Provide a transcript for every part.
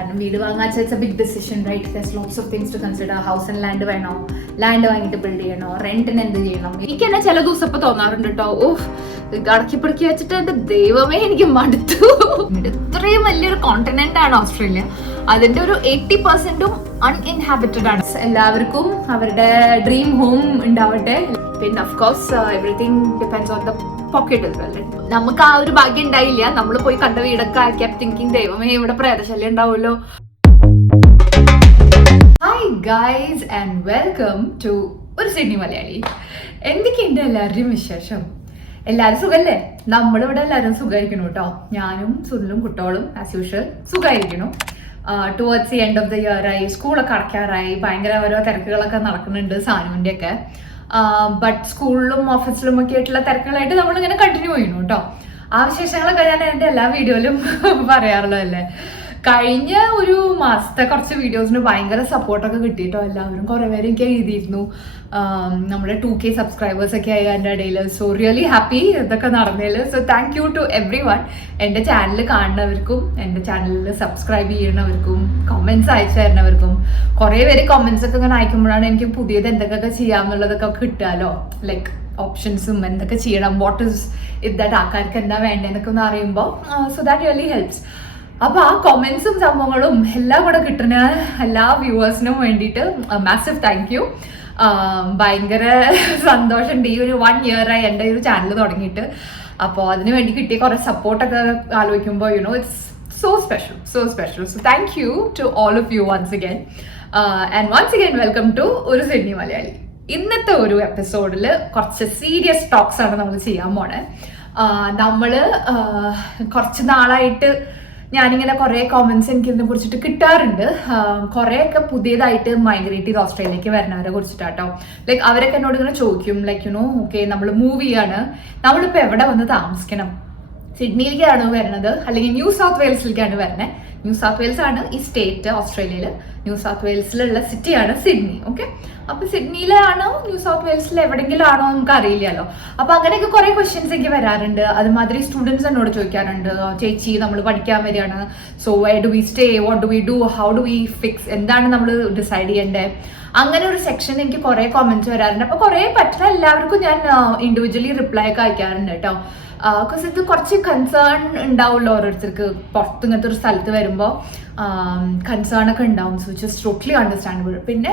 കാരണം വീട് വാങ്ങാച്ച it's a big decision right. There's lots of things to consider. House and land വേണോ, land വാങ്ങിയിട്ട് ബിൽഡ് ചെയ്യണോ, റെന്റിന് എന്ത് ചെയ്യണം. എനിക്ക് തന്നെ ചില ദിവസം ഇപ്പൊ തോന്നാറുണ്ട് കേട്ടോ, ഓഹ് അടക്കിപ്പിടക്കി വെച്ചിട്ട് എന്റെ ദൈവമേ എനിക്ക് മടുത്തു. ഇത്രയും വലിയൊരു കോണ്ടിനെന്റ് ആണ് ഓസ്ട്രേലിയ. അതിന്റെ ഒരു 80% അൺഇൻഹാബിറ്റഡ് ആണ്. എല്ലാവർക്കും അവരുടെ ഡ്രീം ഹോം ഉണ്ടാവട്ടെ. പിന്നെ of course everything depends on the pocket as well. നമുക്ക് ആ ഒരു ഭാഗ്യം ഉണ്ടായില്ല. നമ്മൾ പോയി കണ്ട വീടൊക്കെ ഐ കെപ്റ്റ് തിങ്കിങ് ദൈവമേ ഇവിടെ പ്രേതശല്യം ഉണ്ടാവുമല്ലോ. Hi guys and welcome to ഒരു സിഡ്നി മലയാളി. എന്തൊക്കെയുണ്ട് എല്ലാവരുടെയും വിശേഷം? എല്ലാവരും സുഖല്ലേ? നമ്മളിവിടെ എല്ലാവരും സുഖമായിരിക്കണം കേട്ടോ. ഞാനും സുനിലും കുട്ടോളും ആസ് യൂഷ്വൽ സുഖമായിരിക്കണം. Towards the end of the year ആയി, സ്കൂളൊക്കെ അടയ്ക്കാറായി, ഭയങ്കര ഓരോ തിരക്കുകളൊക്കെ നടക്കുന്നുണ്ട് സാനുവിൻ്റെ ഒക്കെ. ബട്ട് സ്കൂളിലും ഓഫീസിലും ഒക്കെ ആയിട്ടുള്ള തിരക്കുകളായിട്ട് നമ്മളിങ്ങനെ കണ്ടിന്യൂ ചെയ്യുന്നു കേട്ടോ. ആ വിശേഷങ്ങളൊക്കെ ഞാൻ എൻ്റെ എല്ലാ വീഡിയോയിലും പറയാറുള്ളതല്ലേ. കഴിഞ്ഞ ഒരു മാസത്തെ കുറച്ച് വീഡിയോസിന് ഭയങ്കര സപ്പോർട്ടൊക്കെ കിട്ടിയിട്ടോ. എല്ലാവരും കുറേ പേര് എനിക്ക് എഴുതിയിരുന്നു. നമ്മുടെ 2K സബ്സ്ക്രൈബേഴ്സ് ഒക്കെ ആയി അതിൻ്റെ ഇടയിൽ. സോ റിയലി ഹാപ്പി ഇതൊക്കെ നടന്നതിൽ. So thank you to everyone. എൻ്റെ ചാനൽ കാണുന്നവർക്കും എൻ്റെ ചാനലിൽ സബ്സ്ക്രൈബ് ചെയ്യുന്നവർക്കും കമൻസ് അയച്ചു തരുന്നവർക്കും. കുറേ പേര് കമൻസ് ഒക്കെ ഇങ്ങനെ അയക്കുമ്പോഴാണ് എനിക്ക് പുതിയത് എന്തൊക്കെ ചെയ്യാമെന്നുള്ളതൊക്കെ കിട്ടുമല്ലോ. ലൈക്ക് ഓപ്ഷൻസും എന്തൊക്കെ ചെയ്യണം, വാട്ട് ഇസ് ഇതായിട്ട് ആൾക്കാർക്ക് എന്താ വേണ്ടതെന്നൊക്കെ ഒന്ന് അറിയുമ്പോൾ സോ ദാറ്റ് റിയലി ഹെൽപ്സ്. അപ്പോൾ ആ കൊമൻസും സംഭവങ്ങളും എല്ലാം കൂടെ കിട്ടുന്ന എല്ലാ വ്യൂവേഴ്സിനും വേണ്ടിയിട്ട് മാസീവ് താങ്ക് യു. ഭയങ്കര സന്തോഷമുണ്ട്. ഈ ഒരു 1 year ആയി എൻ്റെ ഒരു ചാനൽ തുടങ്ങിയിട്ട്. അപ്പോൾ അതിന് വേണ്ടി കിട്ടിയ കുറേ സപ്പോർട്ടൊക്കെ ആലോചിക്കുമ്പോൾ it's so special. So thank you to all of you once again. And once again welcome to ഒരു സിഡ്നി മലയാളി. ഇന്നത്തെ ഒരു എപ്പിസോഡിൽ കുറച്ച് സീരിയസ് ടോക്സ് ആണ് നമ്മൾ ചെയ്യാൻ പോണേ. നമ്മൾ കുറച്ച് നാളായിട്ട് ഞാനിങ്ങനെ കുറേ കോമൻസ് എനിക്ക് ഇതിനെ കുറിച്ചിട്ട് കിട്ടാറുണ്ട്. കുറേയൊക്കെ പുതിയതായിട്ട് മൈഗ്രേറ്റ് ചെയ്ത് ഓസ്ട്രേലിയയിലേക്ക് വരുന്നവരെ കുറിച്ചിട്ടാട്ടോ. ലൈക്ക് അവരൊക്കെ എന്നോട് ഇങ്ങനെ ചോദിക്കും, ലൈക്ക് ഓക്കെ നമ്മൾ മൂവ് ചെയ്യാണ്, നമ്മളിപ്പോൾ എവിടെ വന്ന് താമസിക്കണം? സിഡ്നിയിലേക്കാണ് വരുന്നത് അല്ലെങ്കിൽ ന്യൂ സൗത്ത് വെയിൽസിലേക്കാണ് വരുന്നത്. ന്യൂ സൗത്ത് വെയിൽസ് ആണ് ഈ സ്റ്റേറ്റ് ഓസ്ട്രേലിയയിൽ. ന്യൂ സൗത്ത് വെയിൽസിലുള്ള സിറ്റിയാണ് സിഡ്നി. ഓക്കെ, അപ്പോൾ സിഡ്നിയിലാണോ ന്യൂ സൗത്ത് വെയിൽസിൽ എവിടെയെങ്കിലും ആണോ നമുക്ക് അറിയില്ലല്ലോ. അപ്പോൾ അങ്ങനെയൊക്കെ കുറേ ക്വസ്റ്റ്യൻസ് എനിക്ക് വരാറുണ്ട്. അതുമാതിരി സ്റ്റുഡൻസ് എന്നോട് ചോദിക്കാറുണ്ട്, ചേച്ചി നമ്മൾ പഠിക്കാൻ വരികയാണ്, so why do we stay, what do we do, how do we fix, എന്താണ് നമ്മൾ ഡിസൈഡ് ചെയ്യേണ്ടത്? അങ്ങനെ ഒരു സെക്ഷൻ എനിക്ക് കുറേ കോമൻറ്റ്സ് വരാറുണ്ട്. അപ്പോൾ കുറേ പറ്റുന്ന എല്ലാവർക്കും ഞാൻ ഇൻഡിവിജ്വലി റിപ്ലൈ ഒക്കെ അയക്കാറുണ്ട് കേട്ടോ. ബിക്കോസ് ഇത് കുറച്ച് കൺസേൺ ഉണ്ടാവുമല്ലോ ഓരോരുത്തർക്ക്. പുറത്ത് ഇങ്ങനത്തെ ഒരു സ്ഥലത്ത് വരുമ്പോൾ കൺസേൺ ഒക്കെ ഉണ്ടാവും. So which is totally understandable. പിന്നെ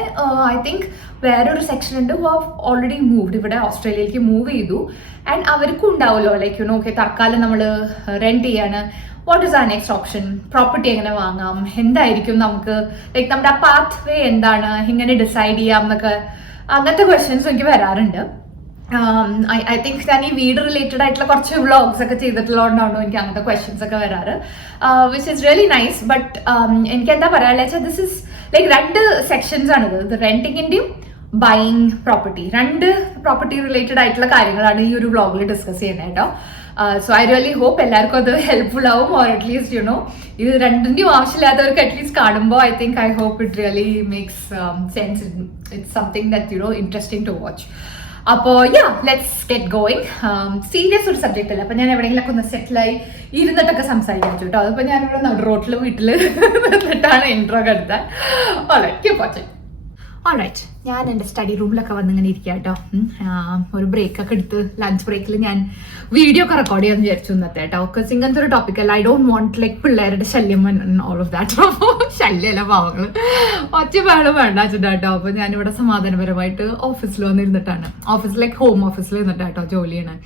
ഐ തിങ്ക് വേറൊരു സെക്ഷൻ ഉണ്ട് ഹു ഹാവ് ഓൾറെഡി മൂവ്ഡ്, ഇവിടെ ഓസ്ട്രേലിയയിലേക്ക് മൂവ് ചെയ്തു. ആൻഡ് അവർക്കും ഉണ്ടാവുമല്ലോ ലൈക്ക് ഓക്കെ തൽക്കാലം നമ്മൾ റെന്റ് ചെയ്യാണ്, വാട്ട് ഇസ് ആ നെക്സ്റ്റ് ഓപ്ഷൻ, പ്രോപ്പർട്ടി എങ്ങനെ വാങ്ങാം, എന്തായിരിക്കും നമുക്ക് ലൈക്ക് നമ്മുടെ ആ പാത്ത് വേ എന്താണ്, എങ്ങനെ ഡിസൈഡ് ചെയ്യാം എന്നൊക്കെ അങ്ങനത്തെ ക്വസ്റ്റ്യൻസ് എനിക്ക് വരാറുണ്ട്. ഐ തിങ്ക് ഞാൻ ഈ വീട് റിലേറ്റഡ് ആയിട്ടുള്ള കുറച്ച് വ്ളോഗ്സ് ഒക്കെ ചെയ്തിട്ടുള്ളതുകൊണ്ടാണോ എനിക്ക് അങ്ങനത്തെ ക്വസ്റ്റ്യൻസ് ഒക്കെ വരാറ്, which is really nice. But എനിക്ക് എന്താ പറയാ വെച്ചാൽ ദിസ് ഇസ് ലൈക്ക് 2 സെക്ഷൻസ് ആണിത്. ഇത് റെന്റിങ്ങിന്റെയും ബൈയിങ് പ്രോപ്പർട്ടി, 2 പ്രോപ്പർട്ടി റിലേറ്റഡ് ആയിട്ടുള്ള കാര്യങ്ങളാണ് ഈ ഒരു വ്ളോഗിൽ ഡിസ്കസ് ചെയ്യുന്നത് കേട്ടോ. സോ ഐ റിയലി ഹോപ്പ് എല്ലാവർക്കും അത് ഹെൽപ്ഫുൾ ആവും. ഓർ അറ്റ്ലീസ്റ്റ് ഇത് 2ന്റെയും ആവശ്യമില്ലാത്തവർക്ക് അറ്റ്ലീസ്റ്റ് കാണുമ്പോൾ I think I hope it really makes sense. It's something that interesting to watch. അപ്പോൾ ലെറ്റ്സ് ഗെറ്റ് ഗോയിങ്. സീരിയസ് ഒരു സബ്ജക്റ്റ് അല്ല. അപ്പോൾ ഞാൻ എവിടെയെങ്കിലൊക്കെ ഒന്ന് സെറ്റിലായി ഇരുന്നിട്ടൊക്കെ സംസാരിക്കാൻ പറ്റും കേട്ടോ. അതിപ്പോൾ ഞാനിവിടെ നടു റോട്ടിൽ വീട്ടിൽ നിന്നിട്ടാണ് ഇൻട്രോ ഒക്കെ എടുത്താൽ. ഓൾറൈറ്റ്, ഞാൻ എൻ്റെ സ്റ്റഡി റൂമിലൊക്കെ വന്നിങ്ങനെ ഇരിക്കുക കേട്ടോ. ഒരു ബ്രേക്കൊക്കെ എടുത്ത് ലഞ്ച് ബ്രേക്കിൽ ഞാൻ വീഡിയോ ഒക്കെ റെക്കോർഡ് ചെയ്യാമെന്ന് വിചാരിച്ചു ഇന്നത്തെ കേട്ടോ. ബിക്കോസ് ഇങ്ങനത്തെ ഒരു ടോപ്പിക്കല്ല. ഐ ഡോണ്ട് വോണ്ട് ലൈക്ക് പിള്ളേരുടെ ശല്യം ഓൾ ഓഫ് ദാറ്റ്. ശല്യമല്ല പാവങ്ങൾ ഒറ്റ വേണം വേണ്ട വെച്ചിട്ടാ കേട്ടോ. അപ്പോൾ ഞാനിവിടെ സമാധാനപരമായിട്ട് ഓഫീസിൽ വന്നിരുന്നിട്ടാണ്, ഓഫീസിൽ ലൈക്ക് ഹോം ഓഫീസിൽ ഇരുന്നിട്ടാട്ടോ ജോലി ചെയ്യണേ.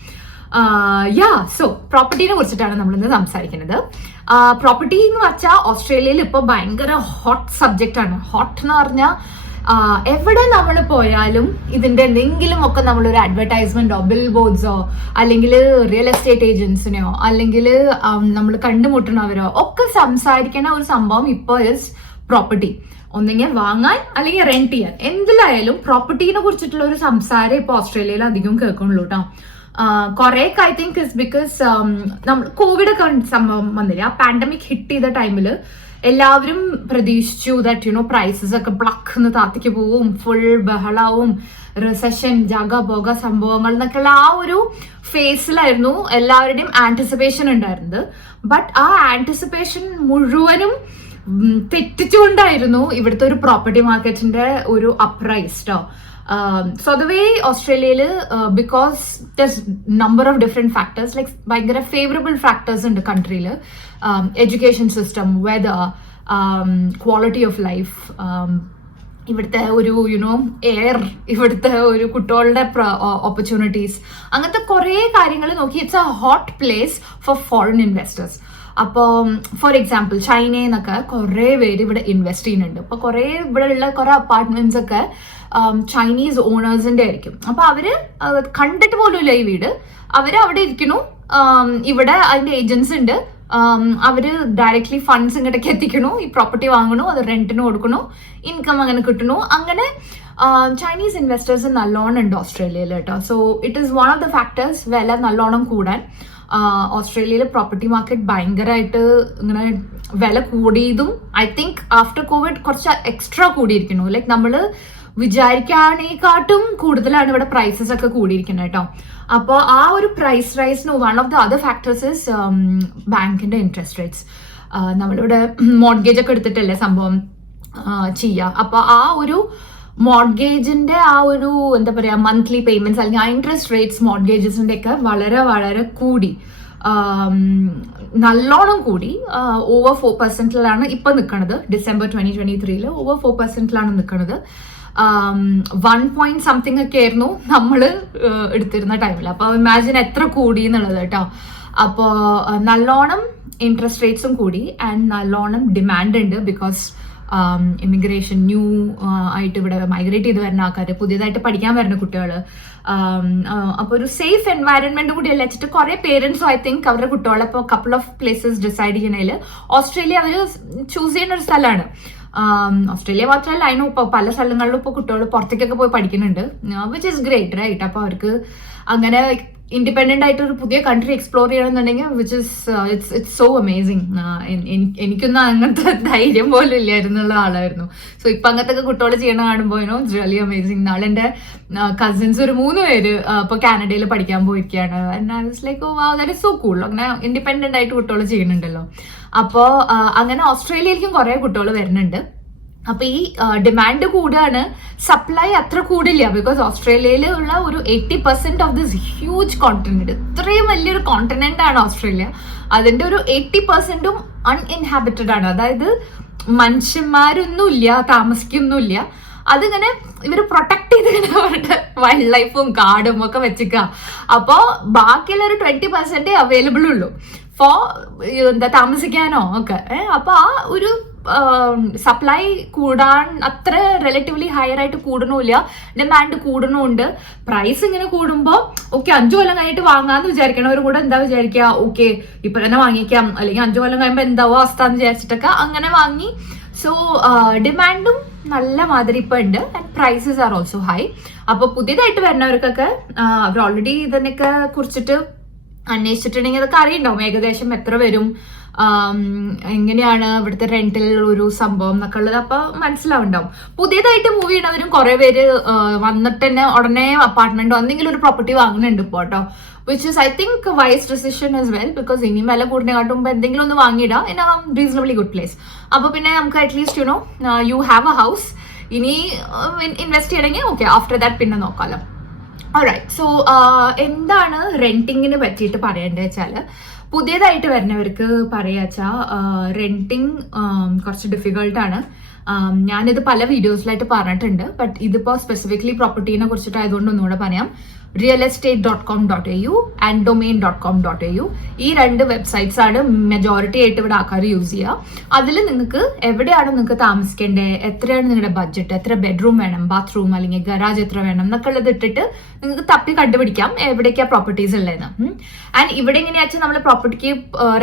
സോ പ്രോപ്പർട്ടീനെ കുറിച്ചിട്ടാണ് നമ്മളിന്ന് സംസാരിക്കുന്നത്. പ്രോപ്പർട്ടി എന്ന് വെച്ചാൽ ഓസ്ട്രേലിയയിൽ ഇപ്പോൾ ഭയങ്കര ഹോട്ട് സബ്ജക്റ്റ് ആണ്. ഹോട്ട് എന്ന് പറഞ്ഞാൽ എവിടെ നമ്മൾ പോയാലും ഇതിന്റെ എന്തെങ്കിലും ഒക്കെ നമ്മളൊരു അഡ്വർടൈസ്മെന്റോ ബിൽ ബോർഡ്സോ അല്ലെങ്കിൽ റിയൽ എസ്റ്റേറ്റ് ഏജൻസിനെയോ അല്ലെങ്കിൽ നമ്മൾ കണ്ടുമുട്ടുന്നവരോ ഒക്കെ സംസാരിക്കുന്ന ഒരു സംഭവം ഇപ്പോൾ ഇസ് പ്രോപ്പർട്ടി. ഒന്നെങ്കിൽ വാങ്ങാൻ അല്ലെങ്കിൽ റെന്റ് ചെയ്യാൻ, എന്തിലായാലും പ്രോപ്പർട്ടീനെ കുറിച്ചിട്ടുള്ള ഒരു സംസാരം ഇപ്പോൾ ഓസ്ട്രേലിയയിൽ അധികം കേൾക്കുന്നുള്ളൂ കേട്ടോ. കുറെ ഐ തിങ്ക് ഇസ് ബിക്കോസ് നമ്മൾ കോവിഡ് ഒക്കെ സംഭവം വന്നില്ല. ആ പാൻഡമിക് ഹിറ്റ് ചെയ്ത ടൈമില് എല്ലാവരും പ്രതീക്ഷിച്ചു ദാറ്റ് പ്രൈസസ് ഒക്കെ ബ്ലക്ക് താത്തിക്ക് പോവും, ഫുൾ ബഹളാവും, റിസഷൻ, ജാഗ പോക സംഭവങ്ങൾ എന്നൊക്കെയുള്ള ആ ഒരു ഫേസിലായിരുന്നു എല്ലാവരുടെയും ആന്റിസിപ്പേഷൻ ഉണ്ടായിരുന്നത്. ബട്ട് ആ ആന്റിസിപ്പേഷൻ മുഴുവനും തെറ്റിച്ചുകൊണ്ടായിരുന്നു ഇവിടുത്തെ ഒരു പ്രോപ്പർട്ടി മാർക്കറ്റിന്റെ ഒരു അപ്രൈസ് ട്ടോ. സ്വതവേ ഓസ്ട്രേലിയയിൽ because number of different factors like ഭയങ്കര ഫേവറബിൾ ഫാക്ടേഴ്സ് ഉണ്ട് കൺട്രിയിൽ. Education system, weather, quality of life, ഇവിടുത്തെ ഒരു എയർ, ഇവിടുത്തെ ഒരു കുട്ടികളുടെ ഓപ്പർച്യൂണിറ്റീസ്, അങ്ങനത്തെ കുറേ കാര്യങ്ങൾ നോക്കി it's A hot place for foreign investors. അപ്പോൾ ഫോർ എക്സാമ്പിൾ ചൈനയിൽ നിന്നൊക്കെ കുറേ പേര് ഇവിടെ ഇൻവെസ്റ്റ് ചെയ്യുന്നുണ്ട്. അപ്പോൾ കുറേ ഇവിടെ ഉള്ള കുറേ അപ്പാർട്ട്മെന്റ്സ് ഒക്കെ ചൈനീസ് ഓണേഴ്സിന്റെ ആയിരിക്കും. അപ്പോൾ അവര് കണ്ടിട്ട് പോലും ഇല്ല ഈ വീട്, അവര് അവിടെ ഇരിക്കണു. ഇവിടെ അതിന്റെ ഏജൻസ് ഉണ്ട്, അവര് ഡയറക്ട്ലി ഫണ്ട്സ് ഇങ്ങോട്ടേക്ക് എത്തിക്കണു, ഈ പ്രോപ്പർട്ടി വാങ്ങണു, അത് റെന്റിന് കൊടുക്കണു, ഇൻകം അങ്ങനെ കിട്ടണു. അങ്ങനെ ചൈനീസ് ഇൻവെസ്റ്റേഴ്സ് നല്ലോണം ഉണ്ട് ഓസ്ട്രേലിയയിൽ കേട്ടോ. So it is one of the factors വില നല്ലോണം കൂടാൻ. ഓസ്ട്രേലിയയിലെ പ്രോപ്പർട്ടി മാർക്കറ്റ് ഭയങ്കരമായിട്ട് ഇങ്ങനെ വില കൂടിയതും ഐ തിങ്ക് ആഫ്റ്റർ കോവിഡ് കുറച്ച് എക്സ്ട്രാ കൂടിയിരിക്കുന്നു. ലൈക്ക് നമ്മൾ വിചാരിക്കാനേക്കാട്ടും കൂടുതലാണ് ഇവിടെ പ്രൈസസ് ഒക്കെ കൂടിയിരിക്കുന്നത് കേട്ടോ. അപ്പോൾ ആ ഒരു പ്രൈസ് റൈസിന് one of the other factors is ബാങ്കിന്റെ ഇൻട്രസ്റ്റ് റേറ്റ്സ്. നമ്മളിവിടെ മോർഗേജ് ഒക്കെ എടുത്തിട്ടല്ലേ സംഭവം ചെയ്യുക. അപ്പോൾ ആ ഒരു മോർഗേജിന്റെ ആ ഒരു എന്താ പറയാ മന്ത്ലി പേയ്മെന്റ്സ് അല്ലെങ്കിൽ ആ ഇൻട്രസ്റ്റ് റേറ്റ്സ് മോർഗേജസിന്റെ ഒക്കെ വളരെ വളരെ കൂടി, നല്ലോണം കൂടി. ഓവർ 4% ഇപ്പൊ നിൽക്കുന്നത്. ഡിസംബർ 2023 ഓവർ 4% നിൽക്കുന്നത്. 1 ഒക്കെ ആയിരുന്നു നമ്മൾ എടുത്തിരുന്ന ടൈമിൽ. അപ്പൊ ഇമാജിൻ എത്ര കൂടി എന്നുള്ളത് കേട്ടോ. അപ്പോ നല്ലോണം ഇൻട്രസ്റ്റ് റേറ്റ്സും കൂടി ആൻഡ് നല്ലോണം ഡിമാൻഡ് ഉണ്ട്. ബിക്കോസ് ഇമിഗ്രേഷൻ ന്യൂ ആയിട്ട് ഇവിടെ മൈഗ്രേറ്റ് ചെയ്ത് വരുന്ന ആൾക്കാർ, പുതിയതായിട്ട് പഠിക്കാൻ വരുന്ന കുട്ടികൾ, അപ്പോൾ ഒരു സേഫ് എൻവയറൺമെന്റ് കൂടി അല്ല വെച്ചിട്ട് കുറെ പേരൻസും ഐ തിങ്ക് അവരുടെ കുട്ടികളെ ഇപ്പോൾ കപ്പിൾ ഓഫ് പ്ലേസസ് ഡിസൈഡ് ചെയ്യണതിൽ ഓസ്ട്രേലിയ അവർ ചൂസ് ചെയ്യുന്ന ഒരു സ്ഥലമാണ്. ഓസ്ട്രേലിയ മാത്രമല്ല, അതിന് ഇപ്പോൾ പല സ്ഥലങ്ങളിലും ഇപ്പോൾ കുട്ടികൾ പുറത്തേക്കൊക്കെ പോയി പഠിക്കുന്നുണ്ട്, വിച്ച് ഇസ് ഗ്രേറ്റ് റൈറ്റ്. അപ്പോൾ അവർക്ക് അങ്ങനെ ഇൻഡിപെൻഡന്റ് ആയിട്ട് ഒരു പുതിയ കൺട്രി എക്സ്പ്ലോർ ചെയ്യണമെന്നുണ്ടെങ്കിൽ which is it's so amazing. എനിക്കൊന്നും അങ്ങനത്തെ ധൈര്യം പോലും ഇല്ലായിരുന്നുള്ള ആളായിരുന്നു. സോ ഇപ്പൊ അങ്ങനത്തെ കുട്ടികൾ ചെയ്യണ കാണുമ്പോൾ ഇറ്റ്സ് റിയലി അമേസിങ്. നാളെ എൻ്റെ കസിൻസ് ഒരു 3 പേര് ഇപ്പൊ കാനഡയിൽ പഠിക്കാൻ പോയിരിക്കുകയാണ്. And I was like oh wow, that is so cool. അങ്ങനെ ഇൻഡിപെൻഡന്റ് ആയിട്ട് കുട്ടികൾ ചെയ്യുന്നുണ്ടല്ലോ. അപ്പോൾ അങ്ങനെ ഓസ്ട്രേലിയയിലേക്കും കുറെ കുട്ടികൾ വരുന്നുണ്ട്. അപ്പൊ ഈ ഡിമാൻഡ് കൂടാണ്, സപ്ലൈ അത്ര കൂടില്ല. ബിക്കോസ് ഓസ്ട്രേലിയയിൽ ഉള്ള ഒരു 80% ഓഫ് ദിസ് ഹ്യൂജ് കോണ്ടിനെന്റ്, ഇത്രയും വലിയൊരു കോണ്ടിനെന്റ് ആണ് ഓസ്ട്രേലിയ. അതിന്റെ ഒരു 80%ഉം അൺഇൻഹാബിറ്റഡ് ആണ്. അതായത് മനുഷ്യന്മാരൊന്നുമില്ല, താമസിക്കൊന്നുമില്ല. അതിങ്ങനെ ഇവര് പ്രൊട്ടക്ട് ചെയ്തിങ്ങനെ അവരുടെ വൈൽഡ് ലൈഫും കാടും ഒക്കെ വെച്ചിക്കുക. അപ്പോ ബാക്കിയുള്ള ഒരു 20% അവൈലബിൾ ഉള്ളൂ ഫോർ എന്താ താമസിക്കാനോ ഒക്കെ. അപ്പൊ ആ ഒരു സപ്ലൈ കൂടാൻ അത്ര റിലേറ്റീവ്ലി ഹയർ ആയിട്ട് കൂടണമില്ല, ഡിമാൻഡ് കൂടണമുണ്ട്. പ്രൈസ് ഇങ്ങനെ കൂടുമ്പോൾ ഓക്കെ 5 കൊല്ലം കഴിഞ്ഞിട്ട് വാങ്ങാന്ന് വിചാരിക്കണവർ കൂടെ എന്താ വിചാരിക്കുക, ഓക്കെ ഇപ്പൊ തന്നെ വാങ്ങിക്കാം, അല്ലെങ്കിൽ 5 കൊല്ലം കഴിയുമ്പോൾ എന്താവോ അവസ്ഥ എന്ന് വിചാരിച്ചിട്ടൊക്കെ അങ്ങനെ വാങ്ങി. സോ ഡിമാൻഡും നല്ല മാതിരി ഇപ്പൊ ഉണ്ട് and prices are also high. അപ്പൊ പുതിയതായിട്ട് വരുന്നവർക്കൊക്കെ അവർ ഓൾറെഡി ഇതിനൊക്കെ കുറിച്ചിട്ട് അന്വേഷിച്ചിട്ടുണ്ടെങ്കിൽ അതൊക്കെ അറിയണ്ടാവും ഏകദേശം എത്ര വരും, എങ്ങനെയാണ് ഇവിടുത്തെ റെന്റിൽ ഒരു സംഭവം എന്നൊക്കെ ഉള്ളത് അപ്പൊ മനസ്സിലാവുണ്ടാവും. പുതിയതായിട്ട് മൂവ് ചെയ്യണവരും കുറെ പേര് വന്നിട്ട് തന്നെ ഉടനെ അപ്പാർട്ട്മെന്റോ എന്തെങ്കിലും ഒരു പ്രോപ്പർട്ടി വാങ്ങുന്നുണ്ട് ഇപ്പൊ കേട്ടോ. Which is I think wise decision as well. Because ഇനി വില കൂടുതൽ കാട്ടുമ്പോ എന്തെങ്കിലും ഒന്ന് വാങ്ങിയിടാം in a reasonably good place. അപ്പൊ പിന്നെ നമുക്ക് at least you have a house. ഇനി ഇൻവെസ്റ്റ് ചെയ്യണമെങ്കിൽ ഓക്കെ ആഫ്റ്റർ ദാറ്റ് പിന്നെ നോക്കാമല്ലോ. ഓൾറൈറ്റ്. സോ എന്താണ് റെന്റിങ്ങിന് പറ്റിയിട്ട് പറയേണ്ടത് വെച്ചാൽ, പുതിയതായിട്ട് വരുന്നവർക്ക് പറയാച്ചാ റെന്റിങ് കുറച്ച് ഡിഫിക്കൾട്ടാണ്. ഞാനിത് പല വീഡിയോസിലായിട്ട് പറഞ്ഞിട്ടുണ്ട്. ബട്ട് ഇതിപ്പോൾ സ്പെസിഫിക്കലി പ്രോപ്പർട്ടീനെ കുറിച്ചിട്ടായതുകൊണ്ട് ഒന്നുകൂടെ പറയാം. realestate.com.au ആൻഡ് domain.com.au ഈ 2 വെബ്സൈറ്റ്സ് ആണ് മെജോറിറ്റി ആയിട്ട് ഇവിടെ ആൾക്കാർ യൂസ് ചെയ്യുക. അതിൽ നിങ്ങൾക്ക് എവിടെയാണ് നിങ്ങൾക്ക് താമസിക്കേണ്ടത്, എത്രയാണ് നിങ്ങളുടെ ബഡ്ജറ്റ്, എത്ര ബെഡ്റൂം വേണം, ബാത്റൂം അല്ലെങ്കിൽ ഗരാജ് എത്ര വേണം എന്നൊക്കെ ഉള്ളത് ഇട്ടിട്ട് നിങ്ങൾക്ക് തപ്പി കണ്ടുപിടിക്കാം എവിടേക്കാ പ്രോപ്പർട്ടീസ് ഉള്ളതെന്ന്. ആൻഡ് ഇവിടെ എങ്ങനെയാച്ചാൽ നമ്മൾ പ്രോപ്പർട്ടിക്ക്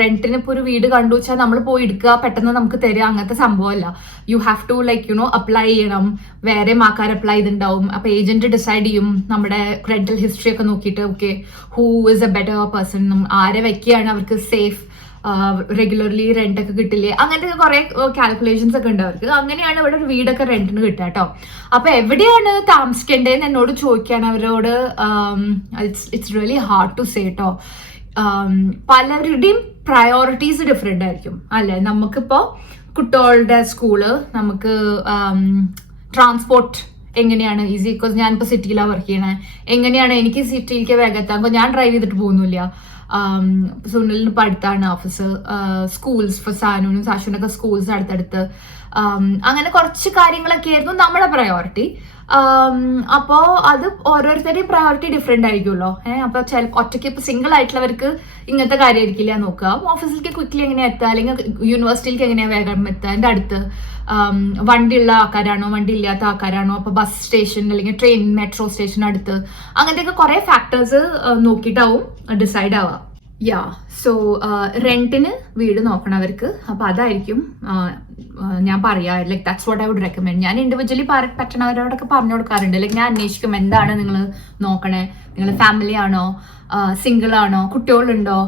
റെന്റിന് ഇപ്പോൾ ഒരു വീട് കണ്ടു വെച്ചാൽ നമ്മൾ പോയി എടുക്കുക, പെട്ടെന്ന് നമുക്ക് തരിക, അങ്ങനത്തെ സംഭവമല്ല. You have to like apply ചെയ്യണം. വേറെ ആൾക്കാർ അപ്ലൈ ചെയ്തിട്ടുണ്ടാവും. അപ്പൊ ഏജന്റ് ഡിസൈഡ് ചെയ്യും നമ്മുടെ റെന്റൽ ഹിസ്റ്ററി ഒക്കെ നോക്കിയിട്ട് okay who is A better person, ആരെ വെക്കുകയാണ് അവർക്ക് സേഫ്, റെഗുലർലി റെന്റ് ഒക്കെ കിട്ടില്ലേ, അങ്ങനത്തെ കുറെ കാൽക്കുലേഷൻസ് ഒക്കെ ഉണ്ട് അവർക്ക്. അങ്ങനെയാണ് ഇവിടെ ഒരു വീടൊക്കെ റെന്റിന് കിട്ടുക കേട്ടോ. അപ്പൊ എവിടെയാണ് താമസിക്കേണ്ടതെന്ന് എന്നോട് ചോദിക്കാൻ അവരോട് it's really hard to say കേട്ടോ. പലരുടെയും പ്രയോറിറ്റീസ് ഡിഫറെന്റ് ആയിരിക്കും അല്ലെ. നമുക്കിപ്പോ കുട്ടികളുടെ സ്കൂള്, നമുക്ക് ട്രാൻസ്പോർട്ട് എങ്ങനെയാണ് ഈസി, ബിക്കോസ് ഞാനിപ്പോൾ സിറ്റിയിലാണ് വർക്ക് ചെയ്യണേ, എങ്ങനെയാണ് എനിക്ക് സിറ്റിയിലേക്ക് വേഗം എത്താൻ, അപ്പോൾ ഞാൻ ഡ്രൈവ് ചെയ്തിട്ട് പോകുന്നില്ല. സുനിലിന് ഇപ്പം അടുത്താണ് ഓഫീസ്, സ്കൂൾസ് ഫോർ സാനുവിനും സാഷുവിനൊക്കെ സ്കൂൾസ് അടുത്തടുത്ത്, അങ്ങനെ കുറച്ച് കാര്യങ്ങളൊക്കെ ആയിരുന്നു നമ്മുടെ പ്രയോറിറ്റി. അപ്പോൾ അത് ഓരോരുത്തരുടെയും പ്രയോറിറ്റി ഡിഫറെൻ്റ് ആയിരിക്കുമല്ലോ. അപ്പോൾ ഒറ്റയ്ക്ക് ഇപ്പോൾ സിംഗിൾ ആയിട്ടുള്ളവർക്ക് ഇങ്ങനത്തെ കാര്യമായിരിക്കില്ല നോക്കുക. ഓഫീസിലേക്ക് ക്വിക്ക്ലി എങ്ങനെയാണ് എത്തുക, അല്ലെങ്കിൽ യൂണിവേഴ്സിറ്റിയിലേക്ക് എങ്ങനെയാണ് വേഗം എത്തുക, എൻ്റെ അടുത്ത് വണ്ടിയുള്ള ആൾക്കാരാണോ വണ്ടി ഇല്ലാത്ത ആൾക്കാരാണോ, അപ്പോൾ ബസ് സ്റ്റേഷൻ അല്ലെങ്കിൽ ട്രെയിൻ മെട്രോ സ്റ്റേഷൻ അടുത്ത്, അങ്ങനത്തെയൊക്കെ കുറേ ഫാക്ടേഴ്സ് നോക്കിയിട്ടാവും ഡിസൈഡ് ആവുക. യാ, സോ റെന്റിന് വീട് നോക്കണവർക്ക് അപ്പോൾ അതായിരിക്കും ഞാൻ പറയാ, like that's what I would recommend. ഞാൻ ഇൻഡിവിജ്വലി പറ്റണവരോടൊക്കെ പറഞ്ഞു കൊടുക്കാറുണ്ട്. ലൈക്ക് ഞാൻ അന്വേഷിക്കും എന്താണ് നിങ്ങൾ നോക്കണേ, നിങ്ങൾ ഫാമിലി ആണോ, സിംഗിൾ ആണോ, കുട്ടികളുണ്ടോ,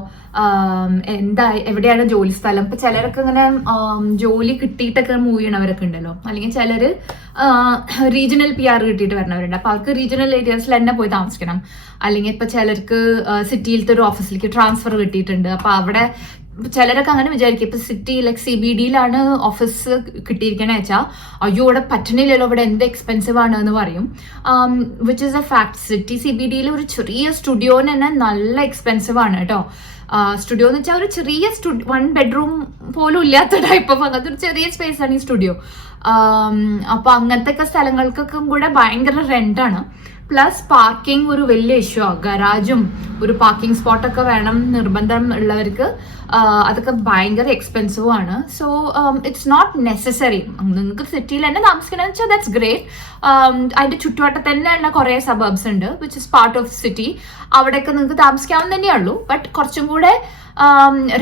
എന്താ എവിടെയാണ് ജോലി സ്ഥലം. ഇപ്പൊ ചിലരൊക്കെ ഇങ്ങനെ ജോലി കിട്ടിയിട്ടൊക്കെ മൂവ് ചെയ്യണവരൊക്കെ ഉണ്ടല്ലോ, അല്ലെങ്കിൽ ചിലര് റീജിയണൽ PR കിട്ടിയിട്ട് വരണവരുണ്ട്. അപ്പൊ അവർക്ക് റീജിയണൽ ഏരിയാസിൽ തന്നെ പോയി താമസിക്കണം. അല്ലെങ്കിൽ ഇപ്പൊ ചിലർക്ക് സിറ്റിയിലത്തെ ഒരു ഓഫീസിലേക്ക് ട്രാൻസ്ഫർ കിട്ടിയിട്ടുണ്ട്. അപ്പൊ അവിടെ ചിലരൊക്കെ അങ്ങനെ വിചാരിക്കും, ഇപ്പൊ സിറ്റി ലൈക്ക് CBD-ലാണ് ഓഫീസ് കിട്ടിയിരിക്കണ വെച്ചാൽ അയ്യോ ഇവിടെ പറ്റണില്ലല്ലോ, ഇവിടെ എന്ത് എക്സ്പെൻസീവ് ആണ് എന്ന് പറയും. Which is a fact. City CBD-യിൽ ഒരു ചെറിയ സ്റ്റുഡിയോന് തന്നെ നല്ല എക്സ്പെൻസീവ് ആണ് കേട്ടോ. സ്റ്റുഡിയോ എന്ന് വെച്ചാൽ ഒരു ചെറിയ 1 bedroom പോലും ഇല്ലാത്ത ടൈപ്പ് ഓഫ് അങ്ങനത്തെ ഒരു ചെറിയ സ്പേസ് ആണ് ഈ സ്റ്റുഡിയോ. അപ്പൊ അങ്ങനത്തെ ഒക്കെ സ്ഥലങ്ങൾക്കൊക്കെ കൂടെ ഭയങ്കര റെന്റാണ്. പ്ലസ് പാർക്കിംഗ് ഒരു വലിയ ഇഷ്യൂ ആണ്. ഗരാജും ഒരു പാർക്കിംഗ് സ്പോട്ടൊക്കെ വേണം നിർബന്ധം ഉള്ളവർക്ക്. അതൊക്കെ ഭയങ്കര എക്സ്പെൻസീവ് ആണ്. So it's not necessary. നിങ്ങൾക്ക് സിറ്റിയിൽ തന്നെ താമസിക്കണമെന്ന് വെച്ചാൽ ദാറ്റ്സ് ഗ്രേറ്റ്. അതിന്റെ ചുറ്റുവട്ടത്ത് തന്നെ കുറേ സബർബ്സ് ഉണ്ട് which is part of city. അവിടെയൊക്കെ നിങ്ങൾക്ക് താമസിക്കാവുന്ന തന്നെയുള്ളൂ. ബട്ട് കുറച്ചും കൂടെ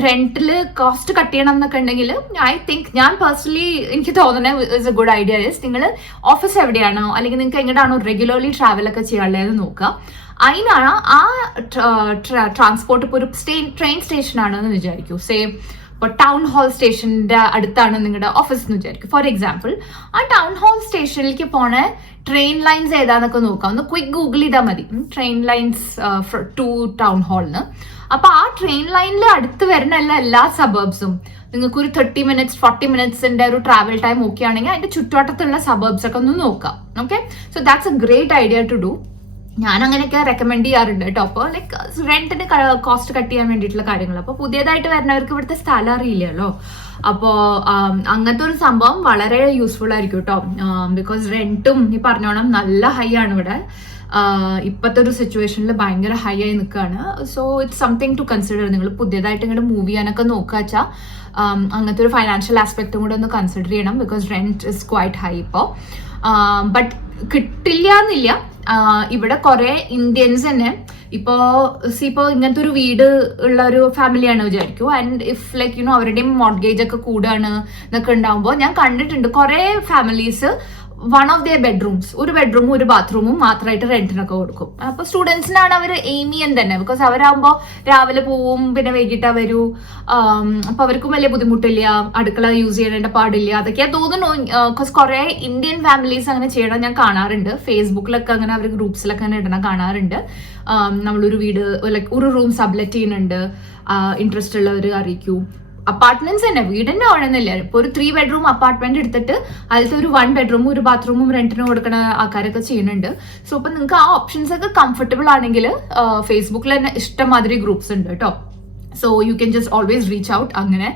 റെന്റിൽ കോസ്റ്റ് കട്ട് ചെയ്യണം എന്നൊക്കെ ഉണ്ടെങ്കിൽ ഐ തിങ്ക്, ഞാൻ പേഴ്സണലി എനിക്ക് തോന്നുന്നത് is A good idea is നിങ്ങൾ ഓഫീസ് എവിടെയാണോ അല്ലെങ്കിൽ നിങ്ങൾക്ക് എങ്ങോട്ടാണോ റെഗുലർലി ട്രാവലൊക്കെ ചെയ്യാനുള്ളതെന്ന് നോക്കുക. അതിനാണ് ആ ട്രാൻസ്പോർട്ട് ഇപ്പോൾ ഒരു ട്രെയിൻ സ്റ്റേഷൻ ആണെന്ന് വിചാരിക്കൂ. സേം ഇപ്പോൾ ടൗൺ ഹാൾ സ്റ്റേഷൻ്റെ അടുത്താണ് നിങ്ങളുടെ ഓഫീസ് എന്ന് വിചാരിക്കും. ഫോർ എക്സാമ്പിൾ, ആ ടൗൺ ഹാൾ സ്റ്റേഷനിലേക്ക് പോണ ട്രെയിൻ ലൈൻസ് ഏതാന്നൊക്കെ നോക്കാം. ഒന്ന് ക്വിക്ക് ഗൂഗിൾ ചെയ്താൽ മതി, ട്രെയിൻ ലൈൻസ് ടു ടൗൺ ഹാളിന്. അപ്പൊ ആ ട്രെയിൻ ലൈനിൽ അടുത്ത് വരുന്ന എല്ലാ സബർബ്സും നിങ്ങൾക്ക് ഒരു 30 minutes 40 minutesന്റെ ഒരു ട്രാവൽ ടൈം ഓക്കെ ആണെങ്കിൽ അതിന്റെ ചുറ്റുവട്ടത്തുള്ള സബർബ്സ് ഒക്കെ ഒന്ന് നോക്കാം. Okay, so that's a great idea to do. ഞാൻ അങ്ങനെയൊക്കെ റെക്കമെൻഡ് ചെയ്യാറുണ്ട് കേട്ടോ. അപ്പോൾ ലൈക്ക് റെന്റിന് കോസ്റ്റ് കട്ട് ചെയ്യാൻ വേണ്ടിയിട്ടുള്ള കാര്യങ്ങൾ. അപ്പോൾ പുതിയതായിട്ട് വരുന്നവർക്ക് ഇവിടുത്തെ സ്ഥലം അറിയില്ലല്ലോ. അപ്പോൾ അങ്ങനത്തെ ഒരു സംഭവം വളരെ യൂസ്ഫുൾ ആയിരിക്കും കേട്ടോ. ബിക്കോസ് റെന്റും ഈ പറഞ്ഞോണം നല്ല ഹൈ ആണ് ഇവിടെ. ഇപ്പോഴത്തെ ഒരു സിറ്റുവേഷനിൽ ഭയങ്കര ഹൈ ആയി നിൽക്കുകയാണ്. So it's something to consider. നിങ്ങൾ പുതിയതായിട്ട് ഇങ്ങോട്ട് മൂവ് ചെയ്യാനൊക്കെ നോക്കുക വെച്ചാൽ അങ്ങനത്തെ ഒരു ഫൈനാൻഷ്യൽ ആസ്പെക്റ്റും കൂടെ ഒന്ന് കൺസിഡർ ചെയ്യണം. Because rent is quite high ഇപ്പോൾ. ബട്ട് കിട്ടില്ല എന്നില്ല. ഇവിടെ കുറെ ഇന്ത്യൻസ് തന്നെ ഇപ്പോൾ ഇങ്ങനത്തെ ഒരു വീട് ഉള്ള ഒരു ഫാമിലിയാണ് വിചാരിക്കൂ. ആൻഡ് ഇഫ് ലൈക്ക് അവരുടെയും മോർഗേജ് ഒക്കെ കൂടാണ് എന്നൊക്കെ ഉണ്ടാകുമ്പോൾ ഞാൻ കണ്ടിട്ടുണ്ട് കുറെ families one of their bedrooms, ഒരു ബെഡ്റൂമും ഒരു ബാത്റൂമും മാത്രമായിട്ട് റെന്റിനൊക്കെ കൊടുക്കും. അപ്പൊ സ്റ്റുഡൻസിനാണ് അവർ എയിം ചെയ്യാൻ തന്നെ. ബിക്കോസ് അവരാകുമ്പോൾ രാവിലെ പോവും, പിന്നെ വൈകിട്ടാ വരൂ. അപ്പൊ അവർക്കും വലിയ ബുദ്ധിമുട്ടില്ല, അടുക്കള യൂസ് ചെയ്യേണ്ട പാടില്ല. അതൊക്കെയാ തോന്നുന്നു. ബിക്കോസ് കുറെ ഇന്ത്യൻ ഫാമിലീസ് അങ്ങനെ ചെയ്യണം ഞാൻ കാണാറുണ്ട്. ഫേസ്ബുക്കിലൊക്കെ അങ്ങനെ അവർ ഗ്രൂപ്പ്സിലൊക്കെ അങ്ങനെ ഇടണം കാണാറുണ്ട്. നമ്മളൊരു വീട് ലൈക്ക് ഒരു റൂം സബ്ലെറ്റ് ചെയ്യുന്നുണ്ട്, ഇൻട്രസ്റ്റ് ഉള്ളവർ അറിയിക്കൂ. അപ്പാർട്ട്മെന്റ്സ് തന്നെ, വീടിന്റെ ആണെന്നില്ല. ഇപ്പൊ ഒരു 3 bedroom അപ്പാർട്ട്മെന്റ് എടുത്തിട്ട് അതിലത്തെ ഒരു 1 bedroom ഒരു ബാത്റൂമും റെന്റിന് കൊടുക്കുന്ന ആൾക്കാരൊക്കെ ചെയ്യുന്നുണ്ട്. സോ ഇപ്പൊ നിങ്ങൾക്ക് ആ ഓപ്ഷൻസ് ഒക്കെ കംഫർട്ടബിൾ ആണെങ്കിൽ ഫേസ്ബുക്കിൽ തന്നെ ഇഷ്ടംമാതിരി ഗ്രൂപ്പ്സ് ഉണ്ട് കേട്ടോ. So you can just always reach out അങ്ങനെ.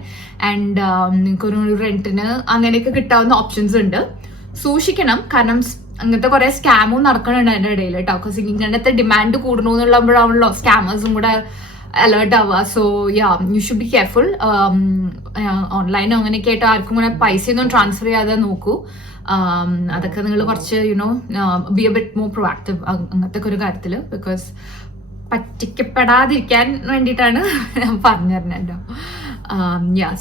ആൻഡ് നിങ്ങൾക്കൊരു റെന്റിന് അങ്ങനെയൊക്കെ കിട്ടാവുന്ന ഓപ്ഷൻസ് ഉണ്ട്. സൂക്ഷിക്കണം, കാരണം അങ്ങനത്തെ കുറെ സ്കാമും നടക്കണുണ്ട് അതിന്റെ ഇടയിൽ കേട്ടോ. ബിക്കോസ് ഇങ്ങനത്തെ ഡിമാൻഡ് കൂടണമെന്നുള്ളപ്പോഴാണല്ലോ സ്കാമേഴ്സും കൂടെ അലേർട്ട് ആവുക. So yeah, you should be careful. ഓൺലൈനോ അങ്ങനെയൊക്കെ ആയിട്ട് ആർക്കും ഇങ്ങനെ പൈസയൊന്നും ട്രാൻസ്ഫർ ചെയ്യാതെ നോക്കൂ. അതൊക്കെ നിങ്ങൾ കുറച്ച് B A bit more proactive അങ്ങനത്തെ ഒരു കാര്യത്തിൽ. ബിക്കോസ് പറ്റിക്കപ്പെടാതിരിക്കാൻ വേണ്ടിയിട്ടാണ് ഞാൻ പറഞ്ഞു തരുന്നത്.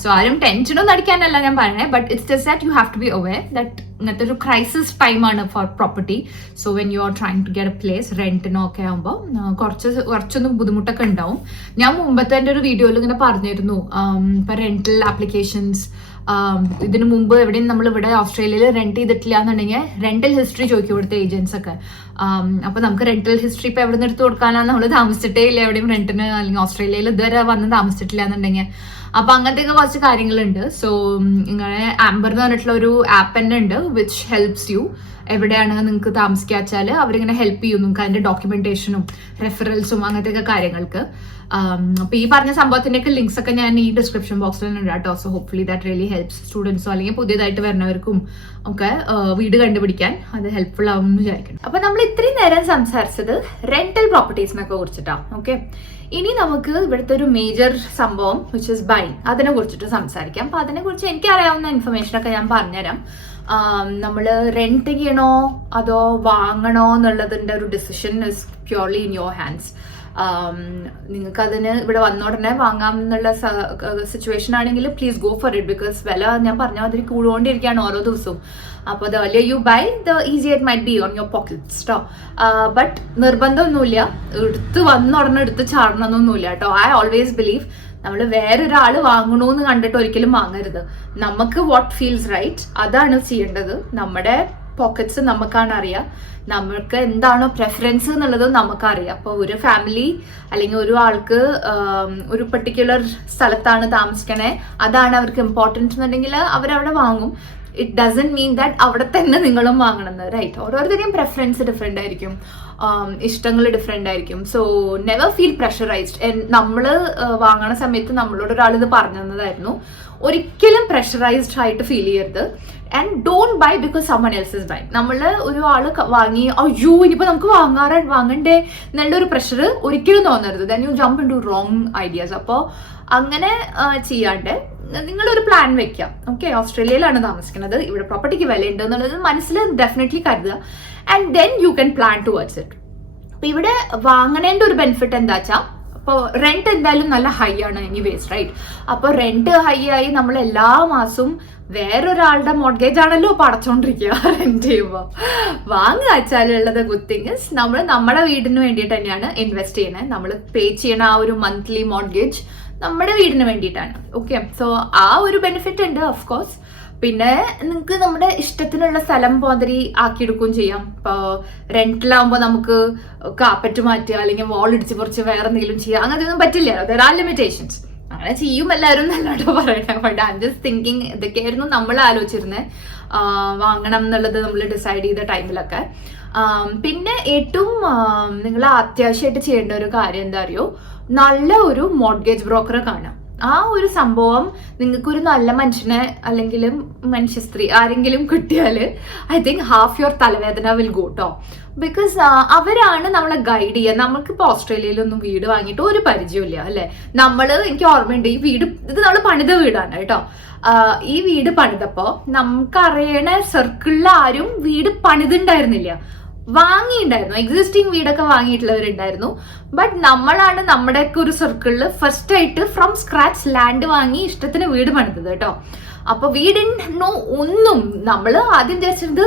സോ ആരും ടെൻഷനൊന്നും അടിക്കാനല്ല ഞാൻ പറയണേ. But it's just that you have to be aware that ഇങ്ങനത്തെ ഒരു ക്രൈസിസ് ടൈമാണ് for property. So when you are trying to get a place റെന്റിനോ ഒക്കെ ആകുമ്പോൾ കുറച്ചൊന്നും ബുദ്ധിമുട്ടൊക്കെ ഉണ്ടാവും. ഞാൻ മുമ്പത്തെ എൻ്റെ ഒരു വീഡിയോയിൽ ഇങ്ങനെ പറഞ്ഞിരുന്നു, ഇപ്പം റെന്റൽ ആപ്ലിക്കേഷൻസ് ഇതിനു മുമ്പ് എവിടെയും നമ്മൾ ഇവിടെ ഓസ്ട്രേലിയയിൽ റെന്റ് ചെയ്തിട്ടില്ല എന്നുണ്ടെങ്കിൽ റെന്റൽ ഹിസ്റ്ററി ചോദിക്കും ഇവിടുത്തെ ഏജൻസ് ഒക്കെ. അപ്പൊ നമുക്ക് റെന്റൽ ഹിസ്റ്ററി ഇപ്പൊ എവിടെ നിന്ന് എടുത്ത് കൊടുക്കാനാണ്, നമ്മൾ താമസിച്ചിട്ടേ ഇല്ല എവിടെയും റെന്റിന്, അല്ലെങ്കിൽ ഓസ്ട്രേലിയയിൽ ഇതുവരെ വന്ന് താമസിച്ചിട്ടില്ല എന്നുണ്ടെങ്കിൽ അപ്പൊ അങ്ങനത്തെയൊക്കെ കുറച്ച് കാര്യങ്ങളുണ്ട്. സോ ഇങ്ങനെ ആംബർ എന്ന് പറഞ്ഞിട്ടുള്ള ഒരു ആപ്പ് തന്നെ ഉണ്ട് വിച്ച് ഹെൽപ്സ് യു. എവിടെയാണ് നിങ്ങൾക്ക് താമസിക്കുക വെച്ചാൽ അവരിങ്ങനെ ഹെൽപ്പ് ചെയ്യും നിങ്ങൾക്ക് അതിന്റെ ഡോക്യുമെന്റേഷനും റെഫറൽസും അങ്ങനത്തെ കാര്യങ്ങൾക്ക്. അപ്പൊ ഈ പറഞ്ഞ സംഭവത്തിന്റെയൊക്കെ ലിങ്ക്സ് ഒക്കെ ഞാൻ ഈ ഡിസ്ക്രിപ്ഷൻ ബോക്സിൽ ഉണ്ട് കേട്ടോ. So hopefully that really helps സ്റ്റുഡൻസോ അല്ലെങ്കിൽ പുതിയതായിട്ട് വരുന്നവർക്കും ഒക്കെ വീട് കണ്ടുപിടിക്കാൻ അത് ഹെൽപ്ഫുൾ ആവും എന്ന് വിചാരിക്കണം. അപ്പൊ നമ്മൾ ഇത്രയും നേരം സംസാരിച്ചത് റെന്റൽ പ്രോപ്പർട്ടീസിനൊക്കെ കുറിച്ചിട്ടാണ്. ഓക്കെ, ഇനി നമുക്ക് ഇവിടുത്തെ ഒരു മേജർ സംഭവം വിച്ച് ഇസ് ബൈങ്, അതിനെ കുറിച്ചിട്ട് സംസാരിക്കാം. അപ്പൊ അതിനെ കുറിച്ച് എനിക്ക് അറിയാവുന്ന ഇൻഫർമേഷൻ ഒക്കെ ഞാൻ പറഞ്ഞുതരാം. നമ്മൾ റെന്റ് ചെയ്യണോ അതോ വാങ്ങണോ എന്നുള്ളതിന്റെ ഒരു decision is purely in your hands. നിങ്ങൾക്ക് അതിന് ഇവിടെ വന്നോടനെ വാങ്ങാം എന്നുള്ള സിറ്റുവേഷൻ ആണെങ്കിൽ please go for it. Because വില ഞാൻ പറഞ്ഞ മാതിരി കൂടുകൊണ്ടിരിക്കുകയാണ് ഓരോ ദിവസവും. അപ്പോൾ the earlier you buy the easier it might be on your pockets ട്ടോ. ബട്ട് നിർബന്ധമൊന്നുമില്ല, എടുത്ത് വന്ന ഉടനെ എടുത്ത് ചാടണമെന്നൊന്നുമില്ല കേട്ടോ. ഐ ഓൾവേസ് ബിലീവ് നമ്മൾ വേറൊരാൾ വാങ്ങണമെന്ന് കണ്ടിട്ട് ഒരിക്കലും വാങ്ങരുത്. നമുക്ക് വാട്ട് ഫീൽസ് റൈറ്റ് അതാണ് ചെയ്യേണ്ടത്. നമ്മുടെ പോക്കറ്റ്സ് നമുക്കാണ് അറിയാം, നമ്മൾക്ക് എന്താണോ പ്രെഫറൻസ് എന്നുള്ളത് നമുക്കറിയാം. അപ്പോൾ ഒരു ഫാമിലി അല്ലെങ്കിൽ ഒരു ആൾക്ക് ഒരു പെർട്ടിക്കുലർ സ്ഥലത്താണ് താമസിക്കണേ, അതാണ് അവർക്ക് ഇമ്പോർട്ടൻറ്റ് എന്നുണ്ടെങ്കിൽ അവരവിടെ വാങ്ങും. ഇറ്റ് ഡസൻറ്റ് മീൻ ദാറ്റ് അവിടെ തന്നെ നിങ്ങളും വാങ്ങണമെന്ന്, റൈറ്റ്? ഓരോരുത്തരുടെയും പ്രെഫറൻസ് ഡിഫറെൻ്റ് ആയിരിക്കും, ഇഷ്ടങ്ങൾ ഡിഫറെൻ്റ് ആയിരിക്കും. So never feel pressurised. നമ്മൾ വാങ്ങണ സമയത്ത് നമ്മളോട് ഒരാൾ ഇത് പറഞ്ഞു തന്നതായിരുന്നു, ഒരിക്കലും പ്രഷറൈസ്ഡ് ആയിട്ട് ഫീൽ ചെയ്യരുത്. And don't buy because someone else is buy. നമ്മൾ ഒരു ആള് വാങ്ങി അയ്യോ ഇനിയിപ്പോൾ നമുക്ക് വാങ്ങണ്ടേ എന്നുള്ളൊരു പ്രഷർ ഒരിക്കലും തോന്നരുത്. Then you jump into wrong ideas. അപ്പോൾ അങ്ങനെ ചെയ്യാണ്ട് നിങ്ങളൊരു പ്ലാൻ വെക്കാം. ഓക്കെ, ഓസ്ട്രേലിയയിലാണ് താമസിക്കുന്നത്, ഇവിടെ പ്രോപ്പർട്ടിക്ക് വിലയുണ്ട് എന്നുള്ളത് മനസ്സിൽ ഡെഫിനറ്റ്ലി കരുതുക. And then you can plan towards it. അപ്പൊ ഇവിടെ വാങ്ങണേണ്ട ഒരു ബെനിഫിറ്റ് എന്താ വെച്ചാൽ, അപ്പോൾ റെന്റ് എന്തായാലും നല്ല ഹൈ ആണ് എനിവേസ്, റൈറ്റ്? അപ്പോൾ റെന്റ് ഹൈ ആയി നമ്മൾ എല്ലാ മാസവും വേറൊരാളുടെ മോർഗേജ് ആണല്ലോ ഇപ്പൊ അടച്ചോണ്ടിരിക്കുക റെന്റ് ചെയ്യുമ്പോൾ. വാങ്ങുക വെച്ചാലുള്ളത് ഗുഡ് തിങ് ഇസ് നമ്മൾ നമ്മുടെ വീടിന് വേണ്ടിയിട്ട് തന്നെയാണ് ഇൻവെസ്റ്റ് ചെയ്യണേ. നമ്മൾ പേ ചെയ്യണ ആ ഒരു മന്ത്ലി മോർഗേജ് നമ്മുടെ വീടിന് വേണ്ടിയിട്ടാണ്. ഓക്കെ, സോ ആ ഒരു ബെനിഫിറ്റ് ഉണ്ട് ഓഫ് കോഴ്സ്. പിന്നെ നിങ്ങൾക്ക് നമ്മുടെ ഇഷ്ടത്തിനുള്ള സ്ഥലം പോതിരി ആക്കിയെടുക്കുകയും ചെയ്യാം. ഇപ്പോൾ റെന്റിലാവുമ്പോൾ നമുക്ക് കാപ്പറ്റ് മാറ്റുക അല്ലെങ്കിൽ വാൾ ഇടിച്ച് കുറച്ച് വേറെ എന്തെങ്കിലും ചെയ്യുക, അങ്ങനത്തെ ഒന്നും പറ്റില്ല. There are limitations. അങ്ങനെ ചെയ്യും എല്ലാവരും നല്ലോട്ടോ പറയട്ടെ. But I am just thinking ഇതൊക്കെയായിരുന്നു നമ്മൾ ആലോചിച്ചിരുന്നത് വാങ്ങണം എന്നുള്ളത് നമ്മൾ ഡിസൈഡ് ചെയ്ത ടൈമിലൊക്കെ. പിന്നെ ഏറ്റവും നിങ്ങൾ അത്യാവശ്യമായിട്ട് ചെയ്യേണ്ട ഒരു കാര്യം എന്താ അറിയോ, നല്ല ഒരു മോർഗേജ് ബ്രോക്കറെ കാണാം. ആ ഒരു സംഭവം നിങ്ങൾക്കൊരു നല്ല മനുഷ്യനെ അല്ലെങ്കിൽ മനുഷ്യ സ്ത്രീ ആരെങ്കിലും കിട്ടിയാൽ ഐ തിങ്ക് ഹാഫ് യുവർ തലവേദന വിൽ ഗോ ട്ടോ. ബിക്കോസ് അവരാണ് നമ്മളെ ഗൈഡ് ചെയ്യുക. നമുക്കിപ്പോൾ ഓസ്ട്രേലിയയിലൊന്നും വീട് വാങ്ങിയിട്ട് ഒരു പരിചയമില്ല അല്ലേ. എനിക്ക് ഓർമ്മയുണ്ട്, ഈ വീട് ഇത് നമ്മൾ പണിത വീടാണ് കേട്ടോ. ഈ വീട് പണിതപ്പോൾ നമുക്കറിയണ സർക്കിളിൽ ആരും വീട് പണിതുണ്ടായിരുന്നില്ല, വാങ്ങിയിട്ടുണ്ടായിരുന്നു. എക്സിസ്റ്റിംഗ് വീടൊക്കെ വാങ്ങിയിട്ടുള്ളവരുണ്ടായിരുന്നു. ബട്ട് നമ്മളാണ് നമ്മുടെയൊക്കെ ഒരു സർക്കിളിൽ ഫസ്റ്റ് ആയിട്ട് ഫ്രം സ്ക്രാച്ച് ലാൻഡ് വാങ്ങി ഇഷ്ടത്തിന് വീട് പണിതത് കേട്ടോ. അപ്പൊ വീടിനോ ഒന്നും നമ്മൾ ആദ്യം വിചാരിച്ചത്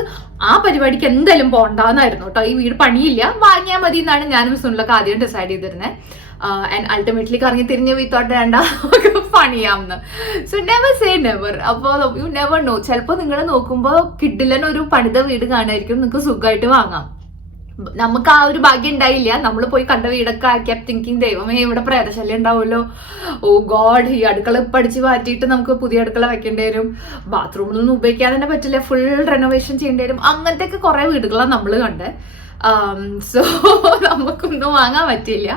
ആ പരിപാടിക്ക് എന്തായാലും പോണ്ടാന്നായിരുന്നു കേട്ടോ. ഈ വീട് പണിയില്ല, വാങ്ങിയാൽ മതി എന്നാണ് ഞാനും സുനിലൊക്കെ ആദ്യം ഡിസൈഡ് ചെയ്തിരുന്നത്. ആൻഡ് അൾട്ടിമേറ്റ്ലി കറങ്ങി തിരിഞ്ഞ് വി തോട്ട് വേണ്ട പണിയാമെന്ന്. So never say never. അപ്പോൾ യു നെവർ നോ, ചിലപ്പോൾ നിങ്ങൾ നോക്കുമ്പോൾ കിഡിലനൊരു പണിത വീട് കാണുമായിരിക്കും, നിങ്ങൾക്ക് സുഖമായിട്ട് വാങ്ങാം. നമുക്ക് ആ ഒരു ഭാഗ്യം ഉണ്ടായില്ല. നമ്മൾ പോയി കണ്ട വീടൊക്കെ കെപ്റ്റ് തിങ്കിങ് ദൈവമേ ഇവിടെ പ്രേതശല്യം ഉണ്ടാവുമല്ലോ, ഓ ഗോഡ് ഈ അടുക്കള പഠിച്ച് മാറ്റിയിട്ട് നമുക്ക് പുതിയ അടുക്കള വെക്കേണ്ടി വരും, ബാത്റൂമിലൊന്നും ഉപയോഗിക്കാൻ തന്നെ പറ്റില്ല, ഫുൾ റെനോവേഷൻ ചെയ്യേണ്ടി വരും. അങ്ങനത്തെ ഒക്കെ കുറെ വീടുകളാണ് നമ്മൾ കണ്ടത്. സോ നമുക്കൊന്നും വാങ്ങാൻ പറ്റില്ല.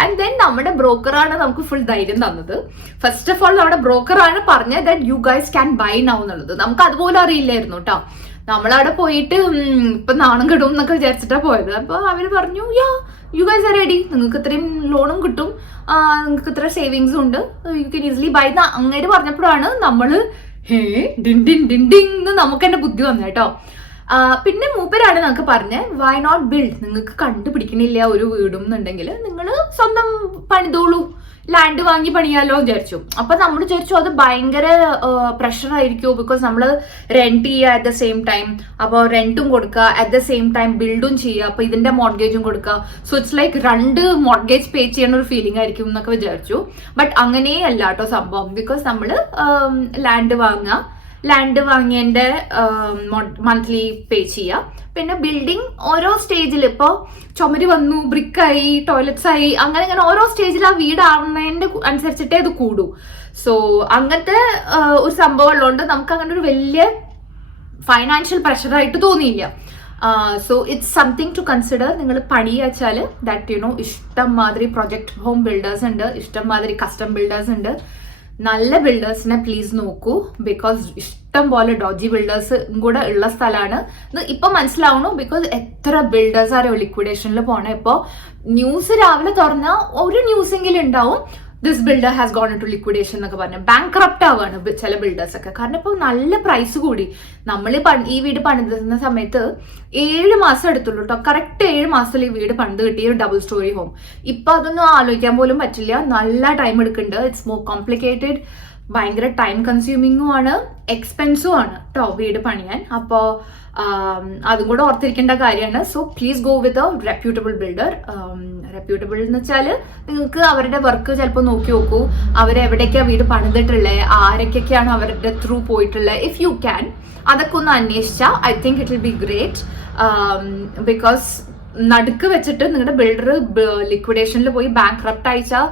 ആൻഡ് ദെൻ നമ്മുടെ ബ്രോക്കറാണ് നമുക്ക് ഫുൾ ധൈര്യം തന്നത്. ഫസ്റ്റ് ഓഫ് ഓൾ നമ്മുടെ ബ്രോക്കറാണ് പറഞ്ഞത് that you guys can buy now എന്നുള്ളത്. നമുക്ക് അതുപോലെ അറിയില്ലായിരുന്നു കേട്ടോ. നമ്മളവിടെ പോയിട്ട് ഇപ്പൊ നാണം കിടും എന്നൊക്കെ വിചാരിച്ചിട്ടാ പോയത്. അപ്പൊ അവര് പറഞ്ഞു യു ഗൈസ് ആർ റെഡി, നിങ്ങൾക്ക് ഇത്രയും ലോണും കിട്ടും, നിങ്ങൾക്ക് ഇത്ര സേവിങ്സും ഉണ്ട്, യു കെൻ ഈസിലി ബൈ എന്ന് അങ്ങേര് പറഞ്ഞപ്പോഴാണ് നമ്മള് ഡിൻ നമുക്ക് തന്നെ ബുദ്ധി വന്നു കേട്ടോ. പിന്നെ മൂപ്പരാണ് നമുക്ക് പറഞ്ഞത് വൈ നോട്ട് ബിൽഡ്, നിങ്ങൾക്ക് കണ്ടുപിടിക്കണില്ല ഒരു വീടും എന്നുണ്ടെങ്കിൽ നിങ്ങൾ സ്വന്തം പണിതോളൂ, ലാൻഡ് വാങ്ങി പണിയാലോ വിചാരിച്ചു. അപ്പൊ നമ്മൾ വിചാരിച്ചു അത് ഭയങ്കര പ്രഷർ ആയിരിക്കുമോ, ബിക്കോസ് നമ്മൾ റെന്റ് ചെയ്യുക അറ്റ് ദ സെയിം ടൈം, അപ്പോൾ റെന്റും കൊടുക്കുക അറ്റ് ദ സെയിം ടൈം ബിൽഡും ചെയ്യുക, അപ്പൊ ഇതിന്റെ മോർഗേജും കൊടുക്കുക. സോ ഇറ്റ്സ് ലൈക്ക് 2 മോർഗേജ് പേ ചെയ്യുന്ന ഒരു ഫീലിംഗ് ആയിരിക്കും എന്നൊക്കെ വിചാരിച്ചു. ബട്ട് അങ്ങനെയല്ല കേട്ടോ സംഭവം. ബിക്കോസ് നമ്മൾ ലാൻഡ് വാങ്ങുക, ലാൻഡ് വാങ്ങിയതിൻ്റെ മന്ത്ലി പേ ചെയ്യുക. പിന്നെ ബിൽഡിംഗ് ഓരോ സ്റ്റേജിൽ ഇപ്പോൾ ചുമര് വന്നു, ബ്രിക്കായി, ടോയ്ലറ്റ്സ് ആയി, അങ്ങനെ ഓരോ സ്റ്റേജിൽ ആ വീടാവുന്നതിൻ്റെ അനുസരിച്ചിട്ടേ അത് കൂടൂ. സോ അങ്ങനത്തെ ഒരു സംഭവം ഉള്ളതുകൊണ്ട് നമുക്ക് അങ്ങനെ ഒരു വലിയ ഫൈനാൻഷ്യൽ പ്രഷറായിട്ട് തോന്നിയില്ല. So it's something to consider. നിങ്ങൾ പണി വെച്ചാൽ ദാറ്റ് ഇഷ്ടം മാതിരി പ്രൊജക്ട് ഹോം ബിൽഡേഴ്സ് ഉണ്ട്, ഇഷ്ടം മാതിരി കസ്റ്റം ബിൽഡേഴ്സ് ഉണ്ട്. നല്ല ബിൽഡേഴ്സിനെ പ്ലീസ് നോക്കൂ, ബിക്കോസ് ഇഷ്ടം പോലെ ഡോജി ബിൽഡേഴ്സ് കൂടെ ഉള്ള സ്ഥലമാണ് ഇപ്പൊ മനസ്സിലാവണു. ബിക്കോസ് എത്ര ബിൽഡേഴ്സ് ആരോ ലിക്വിഡേഷനിൽ പോണേ. ഇപ്പോൾ ന്യൂസ് രാവിലെ തുറന്നാൽ ഒരു ന്യൂസെങ്കിലും ഉണ്ടാവും, this builder has gone into liquidation എന്നൊക്കെ പറഞ്ഞ് ബാങ്ക്രപ്റ്റ് ആവുകയാണ് ചില ബിൽഡേഴ്സ് ഒക്കെ. കാരണം ഇപ്പോൾ നല്ല പ്രൈസ് കൂടി. നമ്മൾ ഈ വീട് പണിതുന്ന സമയത്ത് 7 മാസം എടുത്തുള്ളൂ കേട്ടോ. കറക്റ്റ് 7 മാസത്തിൽ ഈ വീട് പണിത് കിട്ടിയ ഒരു ഡബിൾ സ്റ്റോറി ഹോം. ഇപ്പൊ അതൊന്നും ആലോചിക്കാൻ പോലും പറ്റില്ല, നല്ല ടൈം എടുക്കുന്നുണ്ട്. ഇറ്റ്സ് മോർ കോംപ്ലിക്കേറ്റഡ്, ഭയങ്കര ടൈം കൺസ്യൂമിങ്ങും ആണ്, എക്സ്പെൻസും ആണ് കേട്ടോ വീട് പണിയാൻ. അപ്പോൾ അതും കൂടെ ഓർത്തിരിക്കേണ്ട കാര്യമാണ്. So please go with a reputable builder. Reputable എന്ന് വെച്ചാൽ നിങ്ങൾക്ക് അവരുടെ വർക്ക് ചിലപ്പോൾ നോക്കി നോക്കൂ, അവരെവിടേക്കാണ് വീട് പണിതിട്ടുള്ളത്, ആരൊക്കെയാണ് അവരുടെ ത്രൂ പോയിട്ടുള്ളത്. ഇഫ് യു ക്യാൻ അതൊക്കെ ഒന്ന് അന്വേഷിച്ചാൽ I think it will be great. Because നടുക്ക് വെച്ചിട്ട് നിങ്ങളുടെ ബിൽഡർ ലിക്വിഡേഷനിൽ പോയി ബാങ്ക്രപ്റ്റ് അയച്ചാൽ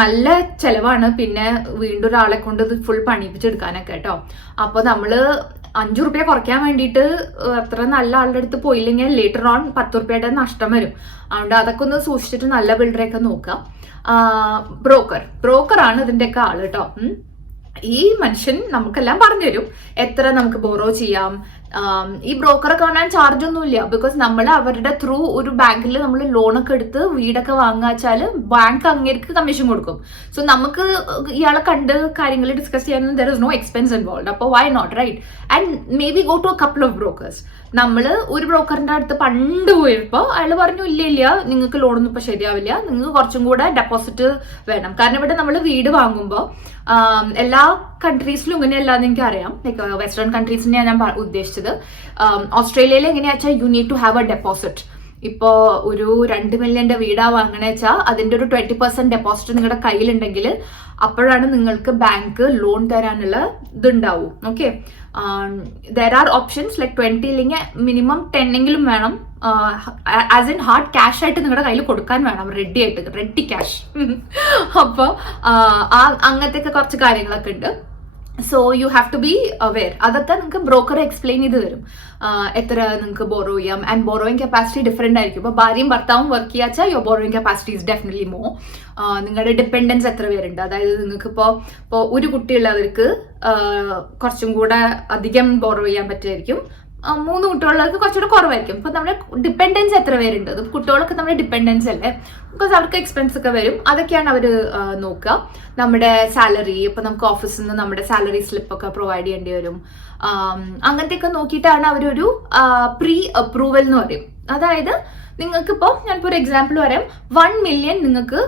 നല്ല ചെലവാണ്. പിന്നെ വീണ്ടും ഒരാളെ കൊണ്ട് ഇത് ഫുൾ പണിയിപ്പിച്ചെടുക്കാനൊക്കെ കേട്ടോ. അപ്പോൾ നമ്മള് 5 റുപ്യ കുറയ്ക്കാൻ വേണ്ടിയിട്ട് അത്ര നല്ല ആളുടെ അടുത്ത് പോയില്ലെങ്കിൽ ലേറ്റർ ഓൺ 10 റുപ്യയുടെ നഷ്ടം വരും. അതുകൊണ്ട് അതൊക്കെ ഒന്ന് സൂക്ഷിച്ചിട്ട് നല്ല ബിൽഡറെയൊക്കെ നോക്കാം. ബ്രോക്കറാണ് ഇതിൻ്റെയൊക്കെ ആള് കേട്ടോ. ഈ മനുഷ്യൻ നമുക്കെല്ലാം പറഞ്ഞുതരും എത്ര നമുക്ക് ബോറോ ചെയ്യാം. ഈ ബ്രോക്കറെ കാണാൻ ചാർജ് ഒന്നുമില്ല, ബിക്കോസ് നമ്മൾ അവരുടെ ത്രൂ ഒരു ബാങ്കിൽ നമ്മൾ ലോണൊക്കെ എടുത്ത് വീടൊക്കെ വാങ്ങാച്ചാൽ ബാങ്ക് അങ്ങേർക്ക് കമ്മീഷൻ കൊടുക്കും. സോ നമുക്ക് ഇയാളെ കണ്ട് കാര്യങ്ങൾ ഡിസ്കസ് ചെയ്യാൻ there is no expense involve. അപ്പോൾ why not, right? And maybe go to a couple of brokers. നമ്മൾ ഒരു ബ്രോക്കറിന്റെ അടുത്ത് പണ്ട് പോയപ്പോൾ അയാൾ പറഞ്ഞു ഇല്ല നിങ്ങൾക്ക് ലോണൊന്നും ഇപ്പൊ ശരിയാവില്ല, നിങ്ങൾക്ക് കുറച്ചും കൂടെ ഡെപ്പോസിറ്റ് വേണം. കാരണം ഇവിടെ നമ്മൾ വീട് വാങ്ങുമ്പോൾ എല്ലാ കൺട്രീസിലും ഇങ്ങനെയല്ലാന്ന് എനിക്ക് അറിയാം. ലൈക്ക് വെസ്റ്റേൺ കൺട്രീസിനെയാണ് ഞാൻ ഉദ്ദേശിച്ചത്. ഓസ്ട്രേലിയയിൽ എങ്ങനെയാ വെച്ചാൽ you need to have a deposit. ഇപ്പോൾ ഒരു 2 മില്യന്റെ വീടാ വാങ്ങണേ വെച്ചാൽ അതിന്റെ ഒരു 20% ഡെപ്പോസിറ്റ് നിങ്ങളുടെ കയ്യിലുണ്ടെങ്കിൽ അപ്പോഴാണ് നിങ്ങൾക്ക് ബാങ്ക് ലോൺ തരാനുള്ള ഇതുണ്ടാവും. Okay, there are options like 20 ഇല്ലെങ്കിൽ മിനിമം 10 എങ്കിലും വേണം. ആസ് ഇൻ ഹാർഡ് ക്യാഷ് ആയിട്ട് നിങ്ങളുടെ കയ്യിൽ കൊടുക്കാൻ വേണം, റെഡി ക്യാഷ്. അപ്പോൾ അങ്ങനത്തെ ഒക്കെ കുറച്ച് കാര്യങ്ങളൊക്കെ ഉണ്ട്. So you have to be aware. അതൊക്കെ നിങ്ങൾക്ക് ബ്രോക്കർ എക്സ്പ്ലെയിൻ ചെയ്ത് തരും എത്ര നിങ്ങൾക്ക് ബോറോ ചെയ്യാം. ആൻഡ് ബോറോയിങ് കപ്പാസിറ്റി ഡിഫറെന്റ് ആയിരിക്കും. ഇപ്പോൾ ഭാര്യയും ഭർത്താവും വർക്ക് ചെയ്യാച്ചാൽ your borrowing capacity is definitely more. നിങ്ങളുടെ ഡിപ്പെൻഡൻസ് എത്ര പേരുണ്ട്, അതായത് നിങ്ങൾക്ക് ഇപ്പോൾ ഒരു കുട്ടിയുള്ളവർക്ക് കുറച്ചും കൂടെ അധികം ബോറോ ചെയ്യാൻ പറ്റുമായിരിക്കും. 3 കുട്ടികളുള്ളവർക്ക് കുറച്ചുകൂടെ കുറവായിരിക്കും. ഇപ്പൊ നമ്മുടെ ഡിപ്പെൻഡൻസ് എത്ര പേരുണ്ട്, അത് കുട്ടികളൊക്കെ നമ്മുടെ ഡിപ്പെൻഡൻസ് അല്ലേ, ബിക്കോസ് അവർക്ക് എക്സ്പെൻസ് ഒക്കെ വരും. അതൊക്കെയാണ് അവർ നോക്കുക. നമ്മുടെ സാലറി, ഇപ്പൊ നമുക്ക് ഓഫീസിൽ നിന്ന് നമ്മുടെ സാലറി സ്ലിപ്പ് ഒക്കെ പ്രൊവൈഡ് ചെയ്യേണ്ടി വരും. അങ്ങനത്തെയൊക്കെ നോക്കിയിട്ടാണ് അവരൊരു പ്രീ അപ്രൂവൽ എന്ന് പറയും. അതായത് നിങ്ങൾക്കിപ്പോൾ ഞാനിപ്പോൾ ഒരു എക്സാമ്പിൾ പറയാം, 1 മില്യൺ നിങ്ങൾക്ക്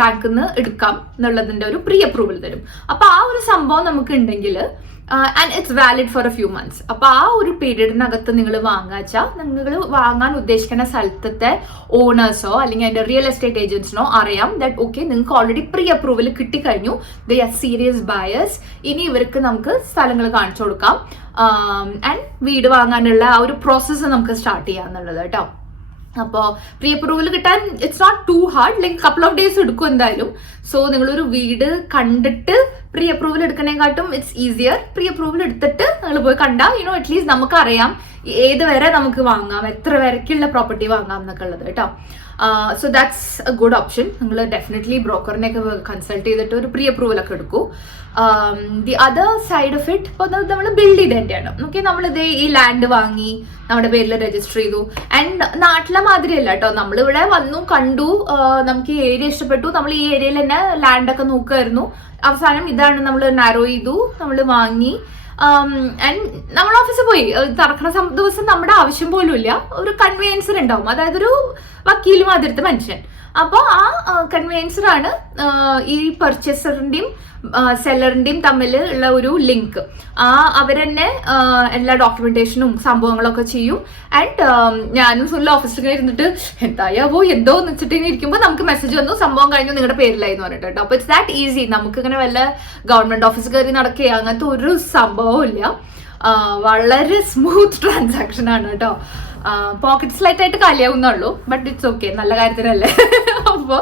ബാങ്കിൽ നിന്ന് എടുക്കാം എന്നുള്ളതിന്റെ ഒരു പ്രീ അപ്രൂവൽ തരും. അപ്പൊ ആ ഒരു സംഭവം നമുക്ക് ഉണ്ടെങ്കിൽ and it's valid four A few months. അപ്പോൾ ആ ഒരു പീരീഡിനകത്ത് നിങ്ങൾ വാങ്ങാച്ചാൽ നിങ്ങൾ വാങ്ങാൻ ഉദ്ദേശിക്കുന്ന സ്ഥലത്തെ ഓണേഴ്സോ അല്ലെങ്കിൽ അതിന്റെ റിയൽ എസ്റ്റേറ്റ് ഏജൻസിനോ അറിയാം ദാറ്റ് ഓക്കെ നിങ്ങൾക്ക് ഓൾറെഡി പ്രീ അപ്രൂവൽ കിട്ടിക്കഴിഞ്ഞു, ദേ ആർ സീരിയസ് ബയേഴ്സ്, ഇനി ഇവർക്ക് നമുക്ക് സ്ഥലങ്ങൾ കാണിച്ചു കൊടുക്കാം ആൻഡ് വീട് വാങ്ങാനുള്ള ആ ഒരു പ്രോസസ്സ് നമുക്ക് സ്റ്റാർട്ട് ചെയ്യാന്നുള്ളത് കേട്ടോ. അപ്പോൾ പ്രീ അപ്രൂവൽ കിട്ടാൻ it's not too hard, like couple of days എടുക്കും എന്തായാലും. സോ നിങ്ങളൊരു വീട് കണ്ടിട്ട് പ്രീ അപ്രൂവൽ എടുക്കണേക്കാട്ടും ഇറ്റ്സ് ഈസിയർ പ്രീ അപ്രൂവൽ എടുത്തിട്ട് നിങ്ങൾ പോയി കണ്ടാൽ അറ്റ്ലീസ്റ്റ് നമുക്കറിയാം ഏത് വരെ നമുക്ക് വാങ്ങാം, എത്ര വരയ്ക്കുള്ള പ്രോപ്പർട്ടി വാങ്ങാം എന്നൊക്കെ ഉള്ളത് കേട്ടോ. So that's A good option. നിങ്ങൾ ഡെഫിനറ്റ്ലി ബ്രോക്കറിനെയൊക്കെ കൺസൾട്ട് ചെയ്തിട്ട് ഒരു പ്രീ അപ്രൂവൽ ഒക്കെ എടുക്കൂ. The other side of it ഇപ്പോൾ നമ്മൾ ബിൽഡ് ചെയ്തതിൻ്റെയാണ്. ഓക്കെ, നമ്മളിത് ഈ ലാൻഡ് വാങ്ങി നമ്മുടെ പേരിൽ രജിസ്റ്റർ ചെയ്തു. ആൻഡ് നാട്ടിലെ മാതിരിയല്ല കേട്ടോ, നമ്മളിവിടെ വന്നു കണ്ടു, നമുക്ക് ഈ ഏരിയ ഇഷ്ടപ്പെട്ടു, നമ്മൾ ഈ ഏരിയയിൽ തന്നെ ലാൻഡൊക്കെ നോക്കുമായിരുന്നു. അവസാനം ഇതാണ് നമ്മൾ നാരോ ചെയ്തു, നമ്മൾ വാങ്ങി. ആൻഡ് നമ്മൾ ഓഫീസിൽ പോയി തുറക്കണ ദിവസം നമ്മുടെ ആവശ്യം പോലും ഇല്ല, ഒരു കൺവീനിയൻസർ ഉണ്ടാവും, അതായത് ഒരു വക്കീലും അതിർത്ത മനുഷ്യൻ. അപ്പോൾ ആ കൺവീനിയൻസറാണ് ഈ പർച്ചേസറിന്റെയും സെല്ലറിന്റെയും തമ്മിൽ ഉള്ള ഒരു ലിങ്ക്. അവരെന്നെ എല്ലാ ഡോക്യുമെന്റേഷനും സംഭവങ്ങളൊക്കെ ചെയ്യും. ആൻഡ് ഞാനും ഫുൾ ഓഫീസിൽ ഇരുന്നിട്ട് എന്തായാവോ എന്തോ എന്ന് വെച്ചിട്ട് ഇരിക്കുമ്പോൾ നമുക്ക് മെസ്സേജ് വന്നു, സംഭവം കഴിഞ്ഞു നിങ്ങളുടെ പേരിലായി എന്ന് പറഞ്ഞിട്ട് കേട്ടോ. അപ്പൊ ഇറ്റ്സ് ദാറ്റ് ഈസി. നമുക്ക് ഇങ്ങനെ വല്ല ഗവൺമെന്റ് ഓഫീസ് കയറി നടക്കുക അങ്ങനത്തെ ഒരു സംഭവവും ഇല്ല. വളരെ സ്മൂത്ത് ട്രാൻസാക്ഷൻ ആണ് കേട്ടോ. പോക്കറ്റ് സ്ലൈറ്റ് ആയിട്ട് കാലിയാവുന്നുള്ളൂ, ബട്ട് ഇറ്റ്സ് ഓക്കെ, നല്ല കാര്യത്തിനല്ലേ. അപ്പോൾ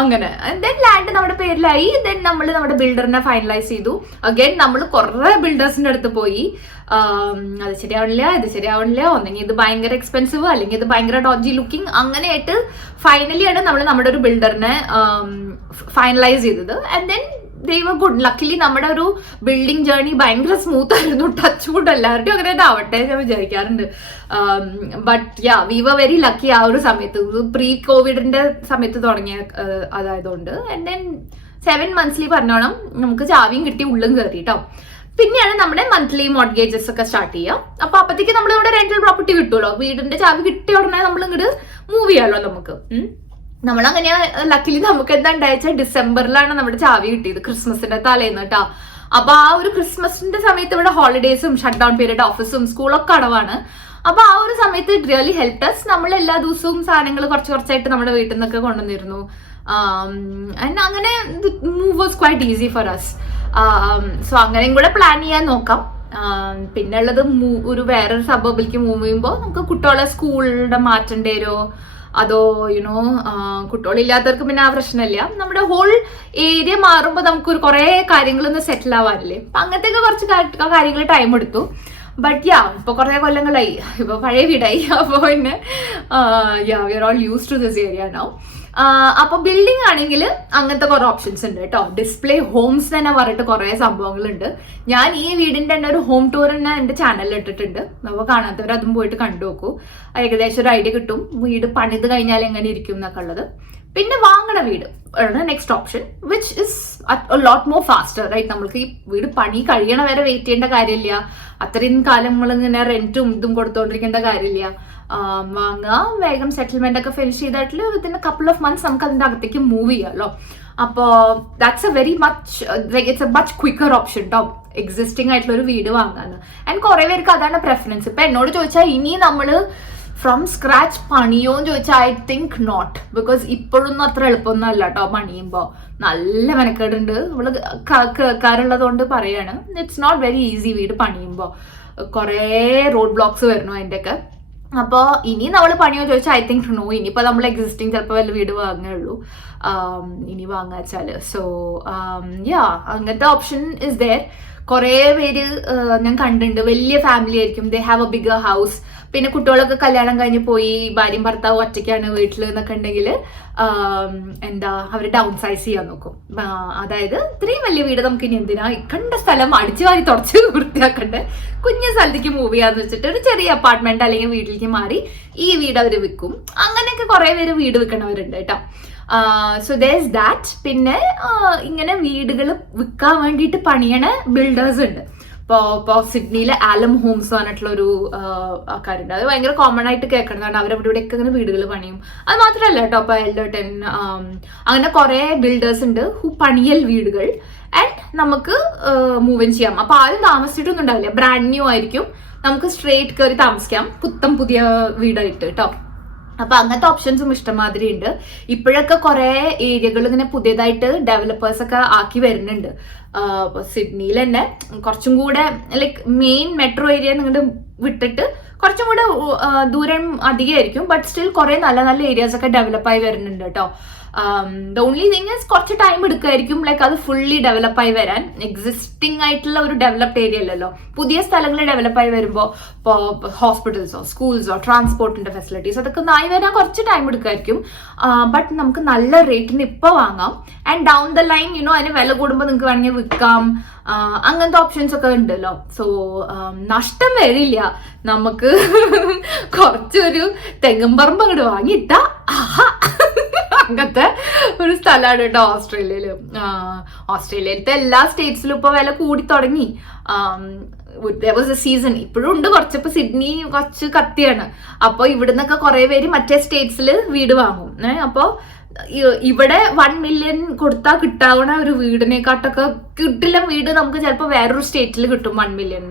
അങ്ങനെ ദെൻ ലാൻഡ് നമ്മുടെ പേരിലായി. ദെൻ നമ്മൾ നമ്മുടെ ബിൽഡറിനെ ഫൈനലൈസ് ചെയ്തു. അഗൈൻ നമ്മൾ കുറെ ബിൽഡേഴ്സിന്റെ അടുത്ത് പോയി. അത് ശരിയാവണില്ല, ഇത് ശരിയാവണില്ല, ഒന്നെങ്കിൽ ഇത് ഭയങ്കര എക്സ്പെൻസീവ്, അല്ലെങ്കിൽ ഇത് ഭയങ്കര ഡോജി ലുക്കിംഗ്, അങ്ങനെയായിട്ട് ഫൈനലി ആണ് നമ്മൾ നമ്മുടെ ഒരു ബിൽഡറിനെ ഫൈനലൈസ് ചെയ്തത്. And then they were good. Luckily നമ്മുടെ ഒരു ബിൽഡിംഗ് ജേർണി ഭയങ്കര സ്മൂത്ത് ആയിരുന്നു. ടച്ച് വുഡ് എല്ലാവരുടെയും അങ്ങനെ ആവട്ടെ ഞാൻ വിചാരിക്കാറുണ്ട്. But yeah we were very lucky. ആ ഒരു സമയത്ത് പ്രീ കോവിഡിന്റെ സമയത്ത് തുടങ്ങിയ അതായതുകൊണ്ട്. ആൻഡ് ദെൻ 7 months പറഞ്ഞോണം നമുക്ക് ചാവിയും കിട്ടി ഉള്ളും കയറി കേട്ടോ. പിന്നെയാണ് നമ്മുടെ മന്ത്ലി മോർഗേജസ് ഒക്കെ സ്റ്റാർട്ട് ചെയ്യുക. അപ്പൊ അപ്പത്തേക്ക് നമ്മൾ ഇവിടെ റെന്റൽ പ്രോപ്പർട്ടി കിട്ടുമല്ലോ, വീടിന്റെ ചാവി കിട്ടിയ ഉടനെ നമ്മൾ ഇങ്ങോട്ട് മൂവ് ചെയ്യാമല്ലോ നമുക്ക്. നമ്മളങ്ങനെ ലക്കിലി നമുക്ക് എന്താ ഉണ്ടായിച്ചാൽ ഡിസംബറിലാണ് നമ്മുടെ ചാവി കിട്ടിയത്, ക്രിസ്മസിന്റെ തലേന്ന് കേട്ടോ. അപ്പൊ ആ ഒരു ക്രിസ്മസിന്റെ സമയത്ത് ഇവിടെ ഹോളിഡേസും ഷട്ട് ഡൗൺ പീരീഡ്, ഓഫീസും സ്കൂളൊക്കെ അടവാണ്. അപ്പൊ ആ ഒരു സമയത്ത് ഇറ്റ് റിയലി ഹെൽപ് us. നമ്മൾ എല്ലാ ദിവസവും സാധനങ്ങൾ കുറച്ചായിട്ട് നമ്മുടെ വീട്ടിൽ നിന്നൊക്കെ കൊണ്ടുവന്നിരുന്നു. അങ്ങനെ move was quite easy for us. So അങ്ങനെയും കൂടെ പ്ലാൻ ചെയ്യാൻ നോക്കാം. പിന്നെ ഉള്ളത് ഒരു വേറൊരു സബർബിലേക്ക് മൂവ് ചെയ്യുമ്പോൾ നമുക്ക് കുട്ടികളെ സ്കൂളിന്റെ മാറ്റേണ്ടി വരുമോ, അതോ യുനോ കുട്ടികളില്ലാത്തവർക്ക് പിന്നെ ആ പ്രശ്നമില്ല. നമ്മുടെ ഹോൾ ഏരിയ മാറുമ്പോൾ നമുക്കൊരു കുറേ കാര്യങ്ങളൊന്ന് സെറ്റിൽ ആവാറില്ലേ. അപ്പൊ അങ്ങനത്തെ കുറച്ച് കാര്യങ്ങൾ ടൈം എടുത്തു. ബട്ട് യാ ഇപ്പൊ കുറെ കൊല്ലങ്ങളായി, ഇപ്പൊ പഴയ വീടായി. അപ്പൊ പിന്നെ yeah we are all used to this area now. അപ്പൊ ബിൽഡിംഗ് ആണെങ്കിൽ അങ്ങനത്തെ കുറെ ഓപ്ഷൻസ് ഉണ്ട് കേട്ടോ. ഡിസ്പ്ലേ ഹോംസ് തന്നെ പറഞ്ഞിട്ട് കുറെ സംഭവങ്ങളുണ്ട്. ഞാൻ ഈ വീടിന്റെ തന്നെ ഒരു ഹോം ടൂർ തന്നെ എന്റെ ചാനലിൽ ഇട്ടിട്ടുണ്ട്. അപ്പോൾ കാണാത്തവർ അതും പോയിട്ട് കണ്ടു നോക്കൂ. ഏകദേശം ഒരു ഐഡിയ കിട്ടും വീട് പണിത് കഴിഞ്ഞാൽ എങ്ങനെ ഇരിക്കും എന്നൊക്കെ ഉള്ളത്. പിന്നെ വാങ്ങണ വീട് next option, which is lot more faster right. നമ്മൾക്ക് ഈ വീട് പണി കഴിയണ വരെ വെയിറ്റ് ചെയ്യേണ്ട കാര്യമില്ല. അത്രയും കാലം നമ്മളിങ്ങനെ റെന്റും ഇതും കൊടുത്തോണ്ടിരിക്കേണ്ട കാര്യമില്ല. വാങ്ങുക, വേഗം സെറ്റിൽമെന്റ് ഒക്കെ ഫിനിഷ് ചെയ്തിട്ട് വിത്തിൻ കപ്പിൾ ഓഫ് മന്ത്സ് നമുക്ക് അതിന്റെ അകത്തേക്ക് മൂവ് ചെയ്യാമല്ലോ. അപ്പോൾ that's a very much it's a much quicker option to existing ആയിട്ടുള്ള ഒരു വീട് വാങ്ങാന്ന്. ആൻഡ് കുറെ പേർക്ക് അതാണ് പ്രെഫറൻസ്. ഇപ്പൊ എന്നോട് ചോദിച്ചാൽ ഇനി നമ്മള് ഫ്രം സ്ക്രാച്ച് പണിയോന്ന് ചോദിച്ചാൽ ഐ തിങ്ക് നോട്ട്, ബിക്കോസ് ഇപ്പോഴൊന്നും അത്ര എളുപ്പമൊന്നും അല്ല കേട്ടോ. പണിയുമ്പോ നല്ല മെനക്കേടുണ്ട്. നമ്മള് കേൾക്കാറുള്ളത് കൊണ്ട് പറയാണ്, ഇറ്റ്സ് നോട്ട് വെരി ഈസി വീട് പണിയുമ്പോ. കുറെ റോഡ് ബ്ലോക്സ് വരുന്നു അതിൻ്റെയൊക്കെ. അപ്പോൾ ഇനി നമ്മൾ പണിയോ ചോദിച്ചാൽ ഐ തിങ്ക് നോ. ഇനിയിപ്പോൾ നമ്മൾ എക്സിസ്റ്റിംഗ് ചിലപ്പോൾ വല്ല വീട് വാങ്ങുകയുള്ളൂ ഇനി വാങ്ങാച്ചാൽ. സോ യാ അങ്ങനത്തെ ഓപ്ഷൻ ഇസ് ദെയർ. കുറേ പേര് ഞാൻ കണ്ടിട്ടുണ്ട്, വലിയ ഫാമിലി ആയിരിക്കും, they have A bigger house. പിന്നെ കുട്ടികളൊക്കെ കല്യാണം കഴിഞ്ഞ് പോയി, ഭാര്യയും ഭർത്താവും ഒറ്റയ്ക്കാണ് വീട്ടിൽ എന്നൊക്കെ ഉണ്ടെങ്കിൽ എന്താ അവർ ഡൗൺ സൈസ് ചെയ്യാൻ നോക്കും. അതായത് ഇത്രയും വലിയ വീട് നമുക്ക് ഇനി എന്തിനാ, കണ്ട സ്ഥലം അടിച്ചു വാരി തുടച്ച് വൃത്തിയാക്കണ്ടേ, കുഞ്ഞു സ്ഥലത്തേക്ക് മൂവ് ചെയ്യാന്ന് വെച്ചിട്ട് ഒരു ചെറിയ അപ്പാർട്ട്മെന്റ് അല്ലെങ്കിൽ വീട്ടിലേക്ക് മാറി ഈ വീട് അവർ വിൽക്കും. അങ്ങനെയൊക്കെ കുറെ പേര് വീട് വിൽക്കണവരുണ്ട് കേട്ടോ. So there's that. പിന്നെ ഇങ്ങനെ വീടുകൾ വിൽക്കാൻ വേണ്ടിയിട്ട് പണിയണ ബിൽഡേഴ്സ് ഉണ്ട്. ഇപ്പോൾ സിഡ്നിയിലെ ആലം ഹോംസ് പറഞ്ഞിട്ടുള്ള ഒരു ആൾക്കാരുണ്ട്. അത് ഭയങ്കര കോമൺ ആയിട്ട് കേൾക്കണം. അവരവിടെ ഇവിടെയൊക്കെ ഇങ്ങനെ വീടുകൾ പണിയും. അത് മാത്രമല്ല കേട്ടോ, ഇപ്പോൾ എൽഡർട്ടൻ അങ്ങനെ കുറെ ബിൽഡേഴ്സ് ഉണ്ട് ഹു പണിയൽ വീടുകൾ. ആൻഡ് നമുക്ക് മൂവ് ഇൻ ചെയ്യാം. അപ്പൊ ആരും താമസിച്ചിട്ടൊന്നും ഉണ്ടാവില്ല, ബ്രാൻഡ് ന്യൂ ആയിരിക്കും, നമുക്ക് സ്ട്രേറ്റ് കയറി താമസിക്കാം, പുതിയ വീടായിട്ട് കേട്ടോ. അപ്പൊ അങ്ങനത്തെ ഓപ്ഷൻസും ഇഷ്ടംമാതിരി ഉണ്ട്. ഇപ്പോഴൊക്കെ കുറെ ഏരിയകൾ ഇങ്ങനെ പുതിയതായിട്ട് ഡെവലപ്പേഴ്സ് ഒക്കെ ആക്കി വരുന്നുണ്ട്. സിഡ്നിയിൽ തന്നെ കുറച്ചും കൂടെ ലൈക്ക് മെയിൻ മെട്രോ ഏരിയ നിങ്ങളുടെ വിട്ടിട്ട് കുറച്ചും കൂടെ ദൂരം അധികമായിരിക്കും. ബട്ട് സ്റ്റിൽ കുറെ നല്ല നല്ല ഏരിയാസ് ഒക്കെ ഡെവലപ്പായി വരുന്നുണ്ട് കേട്ടോ. ദ ഓൺലി തിങ് ഇസ് കുറച്ച് ടൈം എടുക്കുമായിരിക്കും ലൈക്ക് അത് ഫുള്ളി ഡെവലപ്പായി വരാൻ. എക്സിസ്റ്റിംഗ് ആയിട്ടുള്ള ഒരു ഡെവലപ്ഡ് ഏരിയ അല്ലല്ലോ. പുതിയ സ്ഥലങ്ങൾ ഡെവലപ്പായി വരുമ്പോൾ ഇപ്പോൾ ഹോസ്പിറ്റൽസോ സ്കൂൾസോ ട്രാൻസ്പോർട്ടിന്റെ ഫെസിലിറ്റീസ് അതൊക്കെ ഒന്നായി വരാൻ കുറച്ച് ടൈം എടുക്കുമായിരിക്കും. ബട്ട് നമുക്ക് നല്ല റേറ്റിന് ഇപ്പോൾ വാങ്ങാം. And down the line you know അതിന് വില കൂടുമ്പോൾ നിങ്ങൾക്ക് വേണമെങ്കിൽ വിൽക്കാം. അങ്ങനത്തെ ഓപ്ഷൻസ് ഒക്കെ ഉണ്ടല്ലോ. സോ നഷ്ടം വരില്ല. നമുക്ക് കുറച്ചൊരു തെങ്ങുംപറമ്പ് അങ്ങോട്ട് വാങ്ങിയിട്ടാ അങ്ങനത്തെ ഒരു സ്ഥലമാണ് കേട്ടോ ഓസ്ട്രേലിയയില്. ഓസ്ട്രേലിയയിലത്തെ എല്ലാ സ്റ്റേറ്റ്സിലും ഇപ്പൊ വില കൂടി തുടങ്ങി. സീസൺ ഇപ്പോഴും ഉണ്ട് കുറച്ച്. ഇപ്പൊ സിഡ്നി കുറച്ച് കത്തിയാണ്. അപ്പൊ ഇവിടുന്നൊക്കെ കുറെ പേര് മറ്റേ സ്റ്റേറ്റ്സിൽ വീട് വാങ്ങും. അപ്പൊ ഇവിടെ 1 million കൊടുത്താൽ കിട്ടാവുന്ന ഒരു വീടിനെക്കാട്ടൊക്കെ കിട്ടില്ല വീട് നമുക്ക് ചിലപ്പോൾ വേറൊരു സ്റ്റേറ്റിൽ കിട്ടും 1 million.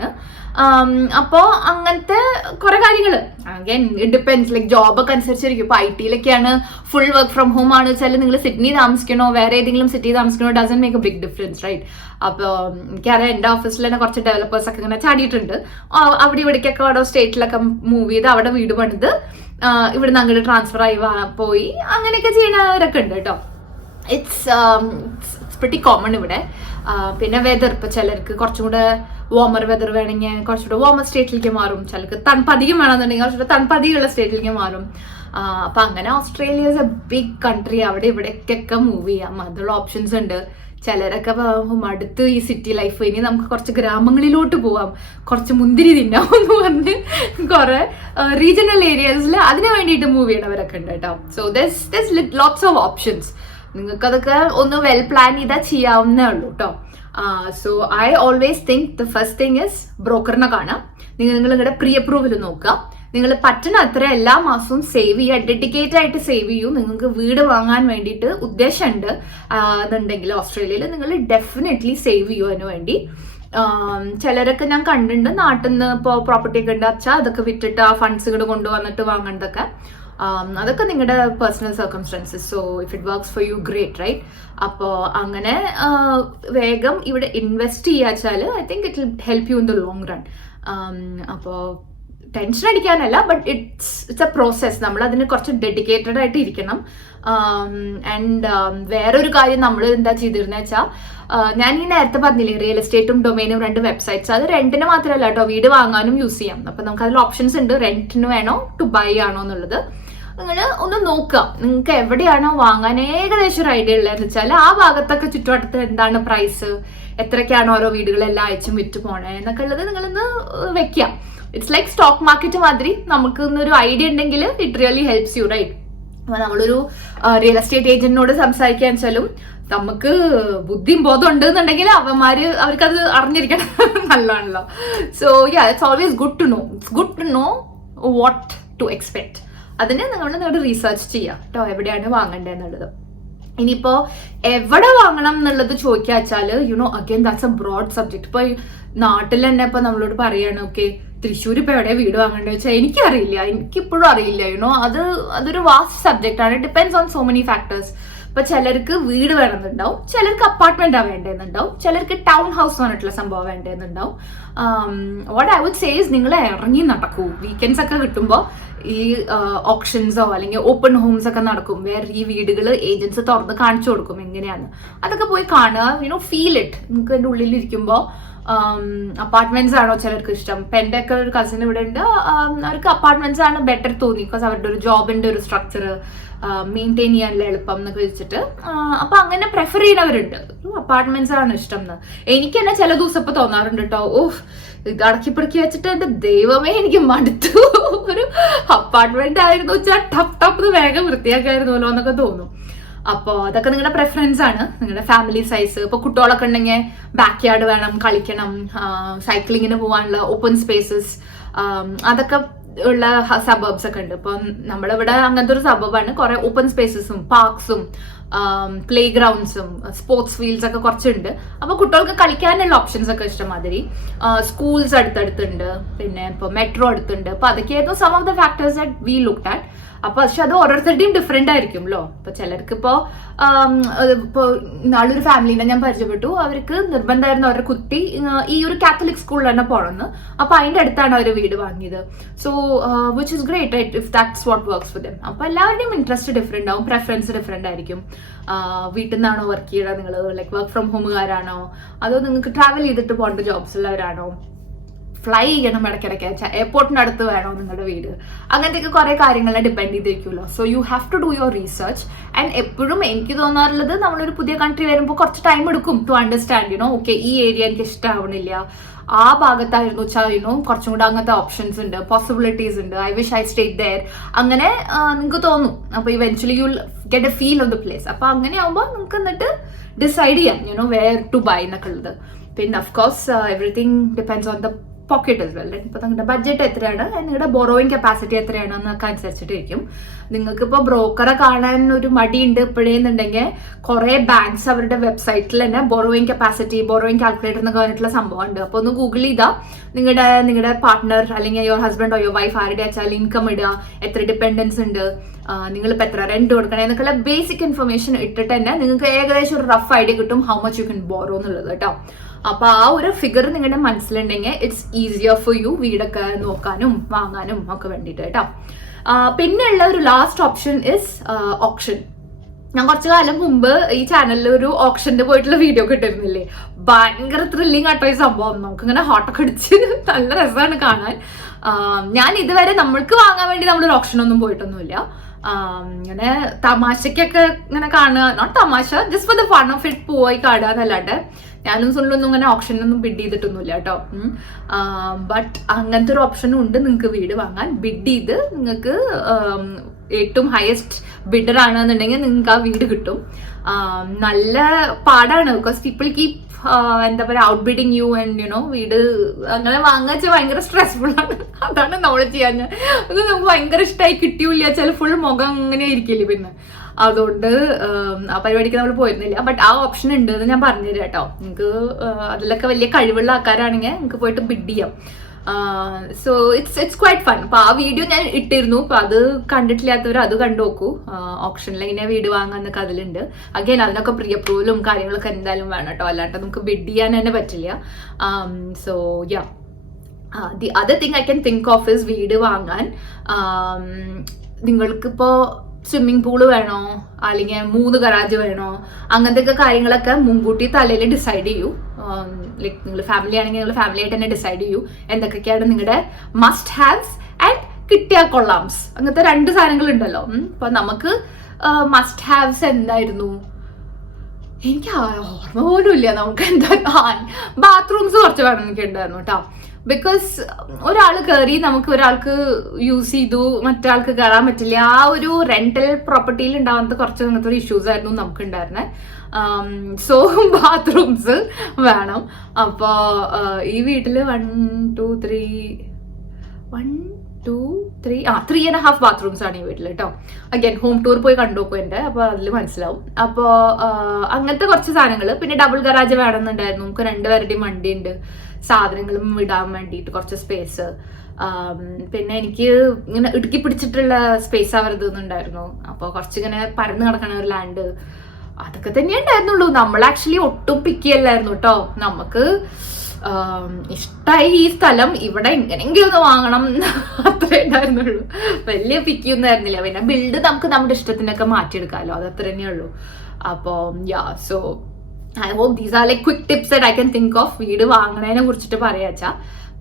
അപ്പോ അങ്ങനത്തെ കുറെ കാര്യങ്ങള് അഗൈൻ ഇറ്റ് ഡിപ്പെൻഡ്സ്. ലൈക്ക് ജോബൊക്കെ അനുസരിച്ചിരിക്കും. ഇപ്പൊ IT-ലൊക്കെയാണ് ഫുൾ വർക്ക് ഫ്രം ഹോം ആണ് വെച്ചാൽ നിങ്ങൾ സിഡ്നി താമസിക്കണോ വേറെ ഏതെങ്കിലും സിറ്റി താമസിക്കണോ doesn't make a big difference, right? അപ്പോൾ എനിക്കറിയാം എൻ്റെ ഓഫീസിൽ തന്നെ കുറച്ച് ഡെവലപ്പേഴ്സ് ഒക്കെ ഇങ്ങനെ ചാടിയിട്ടുണ്ട്. അവിടെ ഇവിടേക്കൊക്കെ ഓരോ സ്റ്റേറ്റിലൊക്കെ മൂവ് ചെയ്ത് അവിടെ വീട് പണിത് ഇവിടുന്ന് അങ്ങോട്ട് ട്രാൻസ്ഫർ ആയി പോയി അങ്ങനെയൊക്കെ ചെയ്യുന്നവരൊക്കെ ഉണ്ട് കേട്ടോ. ഇറ്റ്സ് പ്രിറ്റി കോമൺ ഇവിടെ. പിന്നെ വെതർ, ഇപ്പൊ ചിലർക്ക് കുറച്ചും കൂടെ വാമർ വെതർ വേണമെങ്കിൽ കുറച്ചുകൂടെ വാമർ സ്റ്റേറ്റിലേക്ക് മാറും. ചിലർക്ക് തണുപ്പധികം വേണമെന്നുണ്ടെങ്കിൽ കുറച്ചുകൂടെ തണുപ്പധികമുള്ള സ്റ്റേറ്റിലേക്ക് മാറും. അപ്പൊ അങ്ങനെ Australia is a big country. അവിടെ ഇവിടേക്കൊക്കെ മൂവ് ചെയ്യാം, അതുള്ള ഓപ്ഷൻസ് ഉണ്ട്. ചിലരൊക്കെ അടുത്ത് ഈ സിറ്റി ലൈഫ്, ഇനി നമുക്ക് കുറച്ച് ഗ്രാമങ്ങളിലോട്ട് പോവാം, കുറച്ച് മുന്തിരി തിന്നാം എന്ന് പറഞ്ഞ് കുറെ റീജിയണൽ ഏരിയാസിൽ അതിന് വേണ്ടിയിട്ട് മൂവ് ചെയ്യണവരൊക്കെ ഉണ്ട് കേട്ടോ. So this lots of options. നിങ്ങൾക്ക് അതൊക്കെ ഒന്ന് വെൽ പ്ലാൻ ചെയ്താൽ ചെയ്യാവുന്നേ ഉള്ളൂ കേട്ടോ. So I always think the first thing is ബ്രോക്കറിനെ കാണാം. നിങ്ങളുടെ പ്രീ അപ്രൂവൽ നോക്കുക. നിങ്ങൾ പറ്റുന്ന അത്ര എല്ലാ മാസവും സേവ് ചെയ്യുക, ഡെഡിക്കേറ്റ് ആയിട്ട് സേവ് ചെയ്യൂ. നിങ്ങൾക്ക് വീട് വാങ്ങാൻ വേണ്ടിയിട്ട് ഉദ്ദേശമുണ്ട് എന്നുണ്ടെങ്കിൽ ഓസ്ട്രേലിയയിൽ നിങ്ങൾ ഡെഫിനറ്റ്ലി സേവ് ചെയ്യൂ അതിന് വേണ്ടി. ചിലരൊക്കെ ഞാൻ കണ്ടിട്ടുണ്ട് നാട്ടിൽ നിന്ന് ഇപ്പോൾ പ്രോപ്പർട്ടി ഒക്കെ ഉണ്ട് അച്ഛാ അതൊക്കെ വിറ്റിട്ട് ആ ഫണ്ട്സുകൾ കൊണ്ടുവന്നിട്ട് വാങ്ങേണ്ടതൊക്കെ. അതൊക്കെ നിങ്ങളുടെ personal circumstances. So if it works for you great, right? അപ്പോൾ അങ്ങനെ വേഗം ഇവിടെ ഇൻവെസ്റ്റ് ചെയ്യാച്ചാൽ I think it will help you in the long run. അപ്പോൾ ടെൻഷൻ അടിക്കാനല്ല, ബട്ട് ഇറ്റ്സ് എ പ്രോസസ്. നമ്മൾ അതിന് കുറച്ച് ഡെഡിക്കേറ്റഡ് ആയിട്ട് ഇരിക്കണം. ആൻഡ് വേറൊരു കാര്യം നമ്മൾ എന്താ ചെയ്തിരുന്നത് വെച്ചാൽ, ഞാൻ ഈ നേരത്തെ പറഞ്ഞില്ലേ റിയൽ എസ്റ്റേറ്റും ഡൊമൈനും 2 വെബ്സൈറ്റ്സ്. അത് റെന്റിന് മാത്രമല്ല കേട്ടോ, വീട് വാങ്ങാനും യൂസ് ചെയ്യാം. അപ്പൊ നമുക്ക് അതിൽ ഓപ്ഷൻസ് ഉണ്ട്, റെന്റിന് വേണോ ടു ബൈ ആണോ എന്നുള്ളത്. നിങ്ങൾ ഒന്ന് നോക്കുക, നിങ്ങൾക്ക് എവിടെയാണോ വാങ്ങാൻ ഏകദേശം ഒരു ഐഡിയ ഉള്ളതെന്ന് വെച്ചാൽ ആ ഭാഗത്തൊക്കെ ചുറ്റുവട്ടത്ത് എന്താണ് പ്രൈസ്, എത്രയ്ക്കാണ് ഓരോ വീടുകളെല്ലാം അയച്ചും വിറ്റ് പോണേ എന്നൊക്കെ ഉള്ളത് നിങ്ങളൊന്ന് വെക്കുക. ഇറ്റ്സ് ലൈക്ക് സ്റ്റോക്ക് മാർക്കറ്റ് മാതിരി. നമുക്ക് ഇന്നൊരു ഐഡിയ ഉണ്ടെങ്കിൽ it really helps you, right? അപ്പൊ നമ്മളൊരു റിയൽ എസ്റ്റേറ്റ് ഏജന്റിനോട് സംസാരിക്കാൻ വെച്ചാലും നമുക്ക് ബുദ്ധിയും ബോധം ഉണ്ട് എന്നുണ്ടെങ്കിൽ അവർക്കത് അറിഞ്ഞിരിക്കണം നല്ലതാണല്ലോ. So yeah, it's always good to know. It's good to know what to expect. അതിന് നിങ്ങൾ റീസർച്ച് ചെയ്യുക കേട്ടോ, എവിടെയാണ് വാങ്ങേണ്ടതെന്നുള്ളത്. ഇനിയിപ്പോ എവിടെ വാങ്ങണം എന്നുള്ളത് ചോദിക്കുക വെച്ചാല് again that's a broad subject. ഇപ്പൊ നാട്ടിൽ തന്നെ ഇപ്പൊ നമ്മളോട് പറയാണ് ഓക്കെ തൃശ്ശൂർ ഇപ്പൊ എവിടെ വീട് വാങ്ങേണ്ടത് വെച്ചാൽ എനിക്കറിയില്ല, എനിക്കിപ്പോഴും അറിയില്ല. അതൊരു വാസ്റ്റ് സബ്ജക്റ്റ് ആണ്. Depends on so many factors. ഇപ്പൊ ചിലർക്ക് വീട് വേണമെന്നുണ്ടാവും, ചിലർക്ക് അപ്പാർട്ട്മെന്റാ വേണ്ടതെന്നുണ്ടാവും, ചിലർക്ക് ടൗൺ ഹൗസ് പറഞ്ഞിട്ടുള്ള സംഭവം വേണ്ടതെന്നുണ്ടാവും. വാട്ട് ഐ വുഡ് സേസ് നിങ്ങൾ ഇറങ്ങി നടക്കൂ. വീക്കെൻഡ്സ് ഒക്കെ കിട്ടുമ്പോൾ ഈ ഓപ്ഷൻസോ അല്ലെങ്കിൽ ഓപ്പൺ ഹോംസ് ഒക്കെ നടക്കും, വേറെ ഈ വീടുകൾ ഏജൻസ് തുറന്ന് കാണിച്ചു കൊടുക്കും എങ്ങനെയാന്ന്. അതൊക്കെ പോയി കാണുക, ഫീൽ ഇറ്റ്. നിങ്ങൾക്ക് എൻ്റെ ഉള്ളിലിരിക്കുമ്പോൾ അപ്പാർട്ട്മെന്റ്സ് ആണോ ചിലർക്ക് ഇഷ്ടം. ഇപ്പൊ എൻ്റെ ഒക്കെ ഒരു കസിൻ ഇവിടെ ഉണ്ട്, അവർക്ക് അപ്പാർട്ട്മെന്റ്സ് ആണ് ബെറ്റർ തോന്നി. ബിക്കോസ് അവരുടെ ഒരു ജോബിന്റെ ഒരു സ്ട്രക്ചർ മെയിൻറ്റെയിൻ ചെയ്യാനുള്ള എളുപ്പം എന്നൊക്കെ വെച്ചിട്ട് അപ്പൊ അങ്ങനെ പ്രിഫർ ചെയ്യുന്നവരുണ്ട്. അപ്പാർട്ട്മെന്റ്സ് ആണ് ഇഷ്ടം എന്ന് എനിക്ക് തന്നെ ചില ദിവസം ഇപ്പൊ തോന്നാറുണ്ട് കേട്ടോ. ഇത് അടക്കിപ്പിടക്കി വെച്ചിട്ട് എന്റെ ദൈവമേ എനിക്ക് മടുത്തു. ഒരു അപ്പാർട്ട്മെന്റ് ആയിരുന്നു വെച്ചാൽ ടപ്പ് വേഗം വൃത്തിയാക്കായിരുന്നല്ലോ എന്നൊക്കെ തോന്നും. അപ്പോൾ അതൊക്കെ നിങ്ങളുടെ പ്രിഫറൻസ് ആണ്, നിങ്ങളുടെ ഫാമിലി സൈസ്. ഇപ്പൊ കുട്ടികളൊക്കെ ഉണ്ടെങ്കിൽ ബാക്ക് യാർഡ് വേണം, കളിക്കണം, സൈക്ലിങ്ങിന് പോകാനുള്ള ഓപ്പൺ സ്പേസസ്, അതൊക്കെ ഉള്ള സബർബ്സ് ഒക്കെ ഉണ്ട്. ഇപ്പൊ നമ്മളിവിടെ അങ്ങനത്തെ ഒരു സബർബാണ്. കുറെ ഓപ്പൺ സ്പേസസും പാർക്സും പ്ലേ ഗ്രൗണ്ട്സും സ്പോർട്സ് ഫീൽഡ്സ് ഒക്കെ കുറച്ചുണ്ട്. അപ്പൊ കുട്ടികൾക്ക് കളിക്കാനുള്ള ഓപ്ഷൻസ് ഒക്കെ ഇഷ്ടമാതിരി. സ്കൂൾസ് അടുത്തടുത്തുണ്ട്, പിന്നെ ഇപ്പൊ മെട്രോ അടുത്തുണ്ട്. അപ്പൊ അതൊക്കെയായിരുന്നു some of the factors that we looked at. അപ്പൊ പക്ഷെ അത് ഓരോരുത്തരുടെയും ഡിഫറെന്റ് ആയിരിക്കുമല്ലോ. ഇപ്പൊ ചിലർക്ക് ഇപ്പോ നാളൊരു ഫാമിലിനെ ഞാൻ പരിചയപ്പെട്ടു, അവർക്ക് നിർബന്ധമായിരുന്നു അവരുടെ കുട്ടി ഈ ഒരു കാത്തലിക് സ്കൂളിൽ തന്നെ പോകണമെന്ന്. അപ്പൊ അതിന്റെ അടുത്താണ് അവർ വീട് വാങ്ങിയത്. So which is great, right? If that's what works for them. അപ്പൊ എല്ലാവരുടെയും ഇൻട്രസ്റ്റ് ഡിഫറെന്റ് ആവും, പ്രെഫറൻസ് ഡിഫറെന്റ് ആയിരിക്കും. വീട്ടിൽ നിന്നാണോ വർക്ക് ചെയ്യുക നിങ്ങൾ, ലൈക്ക് വർക്ക് ഫ്രം ഹോമുകാരാണോ, അതോ നിങ്ങൾക്ക് ട്രാവൽ ചെയ്തിട്ട് പോകേണ്ട ജോബ്സ് ഉള്ളവരാണോ, ഫ്ലൈ ചെയ്യണം ഇടയ്ക്കിടയ്ക്ക്, എയർപോർട്ടിന്റെ അടുത്ത് വേണോ നിങ്ങളുടെ വീട്, അങ്ങനത്തെയൊക്കെ കുറെ കാര്യങ്ങളെ ഡിപ്പെൻഡ് ചെയ്തിരിക്കുമല്ലോ. So you have to do your research. And എപ്പോഴും എനിക്ക് തോന്നാറുള്ളത് നമ്മളൊരു പുതിയ കൺട്രി വരുമ്പോൾ കുറച്ച് ടൈം എടുക്കും ടു അണ്ടർസ്റ്റാൻഡ് ഓക്കെ ഈ ഏരിയ എനിക്ക് ഇഷ്ടമാവണില്ല, ആ ഭാഗത്തായിരുന്നു വെച്ചാൽ കുറച്ചും കൂടെ അങ്ങനത്തെ ഓപ്ഷൻസ് ഉണ്ട്, പോസിബിലിറ്റീസ് ഉണ്ട്. I wish I stayed there അങ്ങനെ നിങ്ങൾക്ക് തോന്നും. അപ്പൊ eventually you get a feel of the place. അപ്പൊ അങ്ങനെ ആവുമ്പോൾ നമുക്ക് എന്നിട്ട് ഡിസൈഡ് ചെയ്യാം വെയർ ടു ബൈ എന്നൊക്കെ ഉള്ളത്. പിന്നെ of course everything depends on the pocket as well. ഇപ്പൊ നിങ്ങളുടെ ബഡ്ജറ്റ് എത്രയാണ്, നിങ്ങളുടെ ബോറോയിങ് കപ്പാസിറ്റി എത്രയാണ് എന്നൊക്കെ അനുസരിച്ചിട്ടിരിക്കും. നിങ്ങൾക്ക് ഇപ്പോൾ ബ്രോക്കറെ കാണാൻ ഒരു മടിയുണ്ട് ഇപ്പോഴേന്നുണ്ടെങ്കിൽ കുറെ ബാങ്ക്സ് അവരുടെ വെബ്സൈറ്റിൽ തന്നെ ബോറോയിങ് കപ്പാസിറ്റി, ബോറോയിങ് കാൽക്കുലേറ്റർ എന്നൊക്കെ പറഞ്ഞിട്ടുള്ള സംഭവം ഉണ്ട്. അപ്പോൾ ഒന്ന് ഗൂഗിൾ ചെയ്താൽ നിങ്ങളുടെ പാർട്ട്ണർ അല്ലെങ്കിൽ യുവർ ഹസ്ബൻഡോ യുവർ വൈഫ് ആരുടെ വെച്ചാൽ ഇൻകം ഇടുക, എത്ര ഡിപ്പെൻഡൻസ് ഉണ്ട്, നിങ്ങളിപ്പോൾ എത്ര റെന്റ് കൊടുക്കണം എന്നൊക്കെയുള്ള ബേസിക് ഇൻഫർമേഷൻ ഇട്ടിട്ട് തന്നെ നിങ്ങൾക്ക് ഏകദേശം ഒരു റഫ് ഐഡിയ കിട്ടും how much you can borrow എന്നുള്ളത് കേട്ടോ. അപ്പൊ ആ ഒരു ഫിഗർ നിങ്ങളുടെ മനസ്സിലുണ്ടെങ്കിൽ ഇറ്റ്സ് ഈസിയർ ഫോർ യു വീടൊക്കെ നോക്കാനും വാങ്ങാനും ഒക്കെ വേണ്ടിയിട്ട് കേട്ടോ. പിന്നെയുള്ള ഒരു ലാസ്റ്റ് ഓപ്ഷൻ ഇസ് ഓപ്ഷൻ. ഞാൻ കുറച്ചു കാലം മുമ്പ് ഈ ചാനലിൽ ഒരു ഓപ്ഷന്റെ പോയിട്ടുള്ള വീഡിയോ കിട്ടിരുന്നില്ലേ, ഭയങ്കര ത്രില്ലിങ് ആട്ടോ ഈ സംഭവം. നമുക്കിങ്ങനെ ഹോട്ടൊക്കെ അടിച്ച് നല്ല രസമാണ് കാണാൻ. ഞാൻ ഇതുവരെ നമ്മൾക്ക് വാങ്ങാൻ വേണ്ടി നമ്മളൊരു ഓപ്ഷനൊന്നും പോയിട്ടൊന്നുമില്ല. ഇങ്ങനെ തമാശക്കൊക്കെ ഇങ്ങനെ കാണുക, നോട്ട് തമാശ, just for the fun of it പോയി കാണുക എന്നല്ലാണ്ട് ഞാനും സുനിലൊന്നും ഇങ്ങനെ ഓപ്ഷനൊന്നും ബിഡ് ചെയ്തിട്ടൊന്നുമില്ല കേട്ടോ. ബട്ട് അങ്ങനത്തെ ഒരു ഓപ്ഷനും ഉണ്ട് നിങ്ങൾക്ക് വീട് വാങ്ങാൻ. ബിഡ് ചെയ്ത് നിങ്ങൾക്ക് ഏറ്റവും ഹയസ്റ്റ് ബിഡർ ആണെന്നുണ്ടെങ്കിൽ നിങ്ങൾക്ക് ആ വീട് കിട്ടും. നല്ല പാടാണ്, ബിക്കോസ് പീപ്പിൾ കീപ് എന്താ പറയുക ഔട്ട് ബിഡിങ് യു ആൻഡ് വീട് അങ്ങനെ വാങ്ങാച്ച ഭയങ്കര സ്ട്രെസ്ഫുൾ ആണ്. അതാണ് നമ്മൾ ചെയ്യാൻ അത് നമുക്ക് ഭയങ്കര ഇഷ്ടമായി കിട്ടിയില്ല ചില ഫുൾ മുഖം അങ്ങനെ ഇരിക്കില്ലേ. പിന്നെ അതുകൊണ്ട് ആ പരിപാടിക്ക് നമ്മൾ പോയിരുന്നില്ല. ബട്ട് ആ ഓപ്ഷൻ ഉണ്ട് എന്ന് ഞാൻ പറഞ്ഞുതരാം കേട്ടോ. നിങ്ങൾക്ക് അതിലൊക്കെ വലിയ കഴിവുള്ള ആൾക്കാരാണെങ്കിൽ നിങ്ങൾക്ക് പോയിട്ട് ബിഡ് ചെയ്യാം. So it's quite fun. അപ്പൊ ആ വീഡിയോ ഞാൻ ഇട്ടിരുന്നു. അപ്പൊ അത് കണ്ടിട്ടില്ലാത്തവർ അത് കണ്ടു നോക്കൂ. ഓപ്ഷനിൽ ഇങ്ങനെ വീട് വാങ്ങാന്നൊക്കെ അതിലുണ്ട്. അഗൈൻ അതിനൊക്കെ പ്രീ അപ്രൂവലും കാര്യങ്ങളൊക്കെ എന്തായാലും വേണം കേട്ടോ, അല്ലാണ്ട് നമുക്ക് ബിഡ് ചെയ്യാൻ തന്നെ പറ്റില്ല. So yeah, the other thing I can think of is വീട് വാങ്ങാൻ നിങ്ങൾക്കിപ്പോ സ്വിമ്മിംഗ് പൂള് വേണോ അല്ലെങ്കിൽ 3 ഗറാജ് വേണോ, അങ്ങനത്തെ ഒക്കെ കാര്യങ്ങളൊക്കെ മുൻകൂട്ടി തലയിൽ ഡിസൈഡ് ചെയ്യൂ. ലൈക്ക് നിങ്ങൾ ഫാമിലി ആണെങ്കിൽ നിങ്ങൾ ഫാമിലി ആയിട്ട് തന്നെ ഡിസൈഡ് ചെയ്യൂ എന്തൊക്കെയാണ് നിങ്ങളുടെ മസ്റ്റ് ഹാവ്സ് ആൻഡ് കിട്ടിയാൽ കൊള്ളാംസ്. അങ്ങനത്തെ 2 സാധനങ്ങൾ ഉണ്ടല്ലോ. അപ്പൊ നമുക്ക് മസ്റ്റ് ഹാവ്സ് എന്തായിരുന്നു എനിക്ക് ഓർമ്മ പോലും ഇല്ല. നമുക്ക് എന്താ ബാത്റൂംസ് കുറച്ച് വേണം എനിക്ക് ഉണ്ടായിരുന്നു കേട്ടോ. ബിക്കോസ് ഒരാൾ കയറി നമുക്ക് ഒരാൾക്ക് യൂസ് ചെയ്തു മറ്റൊരാൾക്ക് കയറാൻ പറ്റില്ല. ആ ഒരു റെന്റൽ പ്രോപ്പർട്ടിയിൽ ഉണ്ടാകുന്ന കുറച്ച് അങ്ങനത്തെ ഒരു ഇഷ്യൂസ് ആയിരുന്നു നമുക്ക് ഉണ്ടായിരുന്നത്. സോ ബാത്റൂംസ് വേണം. അപ്പോൾ ഈ വീട്ടിൽ 1 2 3 3.5 ബാത്റൂംസ് ആണ് ഈ വീട്ടിൽ കേട്ടോ. അഗൈൻ ഹോം ടൂർ പോയി കണ്ടുനോക്കും എൻ്റെ, അപ്പൊ അതിൽ മനസ്സിലാവും. അപ്പോൾ അങ്ങനത്തെ കുറച്ച് സാധനങ്ങൾ. പിന്നെ ഡബിൾ ഗറാജ് വേണമെന്നുണ്ടായിരുന്നു. നമുക്ക് 2 പേരുടെയും വണ്ടിയുണ്ട്, സാധനങ്ങളും ഇടാൻ വേണ്ടിയിട്ട് കുറച്ച് സ്പേസ്. പിന്നെ എനിക്ക് ഇങ്ങനെ ഇടുക്കി പിടിച്ചിട്ടുള്ള സ്പേസ് ആവരുതെന്നുണ്ടായിരുന്നു. അപ്പോൾ കുറച്ചിങ്ങനെ പരന്ന് കിടക്കണ ഒരു ലാൻഡ്, അതൊക്കെ തന്നെ ഉണ്ടായിരുന്നുള്ളൂ. നമ്മൾ ആക്ച്വലി ഒട്ടും പിക്കിയല്ലായിരുന്നു കേട്ടോ. നമുക്ക് ഇഷ്ടമായി ഈ സ്ഥലം, ഇവിടെ എങ്ങനെയെങ്കിലും ഒന്ന് വാങ്ങണം അത്രേ ഉണ്ടായിരുന്നുള്ളൂ. വലിയ പിക്കൊന്നും ആയിരുന്നില്ല. പിന്നെ ബിൽഡ് നമുക്ക് നമ്മുടെ ഇഷ്ടത്തിനൊക്കെ മാറ്റിയെടുക്കാമല്ലോ, അത് അത്ര തന്നെ ഉള്ളൂ. അപ്പോൾ yeah, so I hope these are like quick tips that I can think of വീട് വാങ്ങണതിനെ കുറിച്ചിട്ട് പറയാച്ചാ.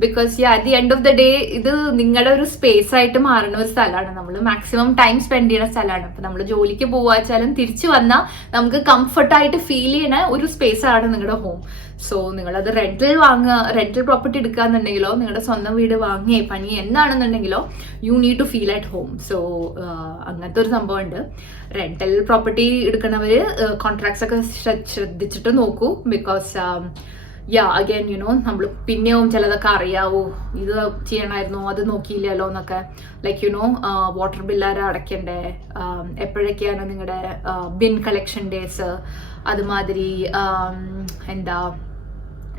Because at the end of the day ഇത് നിങ്ങളുടെ ഒരു സ്പേസ് ആയിട്ട് മാറുന്ന ഒരു സ്ഥലമാണ്. നമ്മൾ മാക്സിമം ടൈം സ്പെൻഡ് ചെയ്യുന്ന സ്ഥലമാണ്. അപ്പൊ നമ്മൾ ജോലിക്ക് പോവാച്ചാലും തിരിച്ചു വന്നാൽ നമുക്ക് കംഫർട്ടായിട്ട് ഫീൽ ചെയ്യുന്ന ഒരു സ്പേസ് ആണ് നിങ്ങളുടെ ഹോം. സോ നിങ്ങളത് റെന്റൽ പ്രോപ്പർട്ടി എടുക്കാന്നുണ്ടെങ്കിലോ നിങ്ങളുടെ സ്വന്തം വീട് വാങ്ങിയേ പണി എന്താണെന്നുണ്ടെങ്കിലോ you need to feel at home. So അങ്ങനത്തെ ഒരു സംഭവം ഉണ്ട്. റെന്റൽ പ്രോപ്പർട്ടി എടുക്കണവര് കോൺട്രാക്ട്സ് ഒക്കെ ശ്രദ്ധിച്ചിട്ട് നോക്കൂ. ബിക്കോസ് അഗൈൻ നമ്മൾ പിന്നെയും ചിലതൊക്കെ അറിയാവോ, ഇത് ചെയ്യണമായിരുന്നോ, അത് നോക്കിയില്ലല്ലോ എന്നൊക്കെ. ലൈക്ക് വാട്ടർ ബില്ലാരെ അടയ്ക്കണ്ടേ, എപ്പോഴൊക്കെയാണ് നിങ്ങളുടെ ബിൻ കളക്ഷൻ ഡേയ്സ്, അതുമാതിരി എന്താ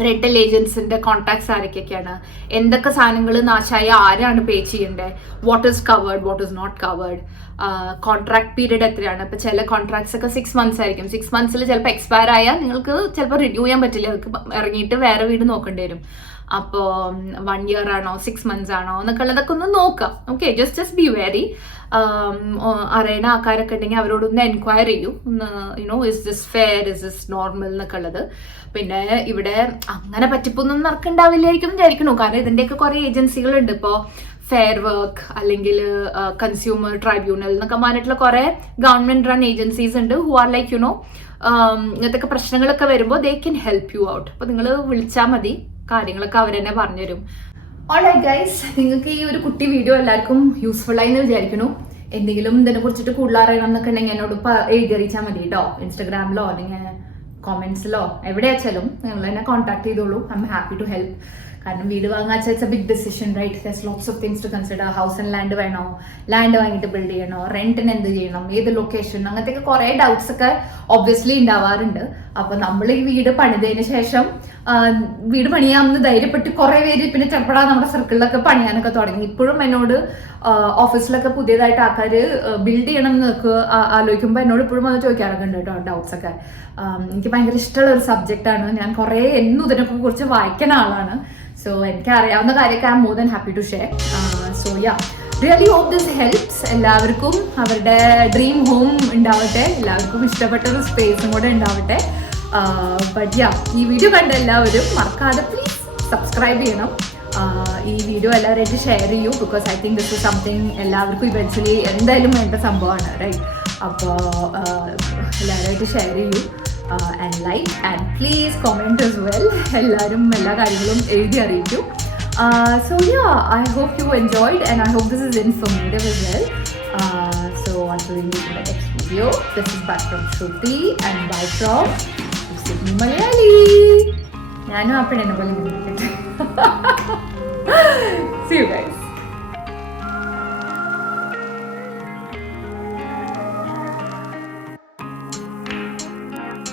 റെന്റൽ ഏജൻസിന്റെ കോൺടാക്ട്സ് ആരൊക്കെയൊക്കെയാണ്, എന്തൊക്കെ സാധനങ്ങൾ നാശമായ ആരാണ് പേ ചെയ്യേണ്ടത്, what is covered what is not covered, contract period എത്രയാണ്. ഇപ്പൊ ചില കോൺട്രാക്ട്സ് ഒക്കെ 6 months ആയിരിക്കും. 6 months ചിലപ്പോൾ എക്സ്പയർ ആയാൽ നിങ്ങൾക്ക് ചിലപ്പോൾ റിന്യൂ ചെയ്യാൻ പറ്റില്ല, നിങ്ങൾക്ക് ഇറങ്ങിയിട്ട് വേറെ വീട് നോക്കേണ്ടി വരും. അപ്പോൾ 1 year ആണോ 6 months ആണോ എന്നൊക്കെ ഉള്ളതൊക്കെ ഒന്ന് നോക്കാം. ഓക്കെ, ജസ്റ്റ് ബി വെരി അറിയുന്ന ആൾക്കാരൊക്കെ ഉണ്ടെങ്കിൽ അവരോടൊന്ന് എൻക്വയർ ചെയ്യൂ. Is this fair, is this normal എന്നൊക്കെ ഉള്ളത്. പിന്നെ ഇവിടെ അങ്ങനെ പറ്റിപ്പൊന്നും നടക്കണ്ടാവില്ലായിരിക്കും വിചാരിക്കണു. കാരണം ഇതിന്റെയൊക്കെ കുറെ ഏജൻസികളുണ്ട്. ഇപ്പോൾ ഫെയർ വർക്ക് അല്ലെങ്കിൽ കൺസ്യൂമർ ട്രൈബ്യൂണൽ എന്നൊക്കെ പറഞ്ഞിട്ടുള്ള കുറെ ഗവൺമെന്റ് റൺ ഏജൻസീസ് ഉണ്ട്. ഹു ആർ ലൈക്ക് ഇങ്ങനത്തെ പ്രശ്നങ്ങളൊക്കെ വരുമ്പോൾ they can help you out. അപ്പോൾ നിങ്ങൾ വിളിച്ചാൽ മതി. കാര്യങ്ങളൊക്കെ അവർ തന്നെ പറഞ്ഞുതരും. ഓൾറൈറ്റ് ഗൈസ്, നിങ്ങൾക്ക് ഈ ഒരു കുട്ടി വീഡിയോ എല്ലാവർക്കും യൂസ്ഫുൾ ആയി എന്ന് വിചാരിക്കുന്നു. എന്തെങ്കിലും ഇതിനെ കുറിച്ചിട്ട് കൂടുതൽ അറിയണം എന്നൊക്കെ ഉണ്ടെങ്കിൽ എന്നോട് എഴുതി അറിയിച്ചാൽ മതി കേട്ടോ. ഇൻസ്റ്റാഗ്രാമിലോ അല്ലെങ്കിൽ കോമെന്റ്സിലോ എവിടെയാച്ചാലും നിങ്ങൾ എന്നെ കോൺടാക്ട് ചെയ്തോളൂ. I'm happy to help. കാരണം വീട് വാങ്ങാച്ച it's a big decision, right? There's lots of things to consider. House and land വേണോ, ലാൻഡ് വാങ്ങിയിട്ട് ബിൽഡ് ചെയ്യണോ, റെന്റിന് എന്ത് ചെയ്യണം, ഏത് ലൊക്കേഷൻ, അങ്ങനത്തെ കുറേ ഡൗട്ട്സ് ഒക്കെ ഒബ്വിയസ്ലി ഉണ്ടാവാറുണ്ട്. അപ്പൊ നമ്മൾ ഈ വീട് പണിതതിന് ശേഷം വീട് പണിയാമെന്ന് ധൈര്യപ്പെട്ട് കുറെ പേര് പിന്നെ ചെറുപ്പടാ നമ്മുടെ സർക്കിളിലൊക്കെ പണിയാനൊക്കെ തുടങ്ങി. ഇപ്പോഴും എന്നോട് ഓഫീസിലൊക്കെ പുതിയതായിട്ട് ആൾക്കാർ ബിൽഡ് ചെയ്യണം എന്നൊക്കെ ആലോചിക്കുമ്പോൾ എന്നോട് ഇപ്പോഴും അത് ചോദിക്കാറൊക്കെ ഉണ്ട് കേട്ടോ, ഡൗട്ട്സ് ഒക്കെ. എനിക്ക് ഭയങ്കര ഇഷ്ടമുള്ള ഒരു സബ്ജക്റ്റാണ്. ഞാൻ കുറേ എന്നും ഇതിനൊക്കെ കുറിച്ച് വായിക്കുന്ന ആളാണ്. സോ എനിക്ക് അറിയാവുന്ന കാര്യമൊക്കെ I am more than happy to share. So yeah, really hope this helps. എല്ലാവർക്കും അവരുടെ ഡ്രീം ഹോം ഉണ്ടാവട്ടെ, എല്ലാവർക്കും ഇഷ്ടപ്പെട്ട ഒരു സ്പേസും കൂടെ ഉണ്ടാവട്ടെ. ബട്ട് യാ, ഈ വീഡിയോ കണ്ട എല്ലാവരും മറക്കാതെ പ്ലീസ് സബ്സ്ക്രൈബ് ചെയ്യണം. ഈ വീഡിയോ എല്ലാവരുമായിട്ട് ഷെയർ ചെയ്യൂ. Because I think this is something എല്ലാവർക്കും ഇവൻച്വലി എന്തായാലും വേണ്ട സംഭവമാണ്, റൈറ്റ്? അപ്പോൾ എല്ലാവരുമായിട്ട് ഷെയർ ചെയ്യൂ. And like and please comment as well. എല്ലാവരും എല്ലാ കാര്യങ്ങളും എഴുതി അറിയിക്കൂ. So yeah, I hope you enjoyed and I hope this is informative as well. So until we meet in the next video, this is back from Shruti and bye from Sydney Malayali. ഞാനും അപ്പഴെന്നെ പോലെ See you guys.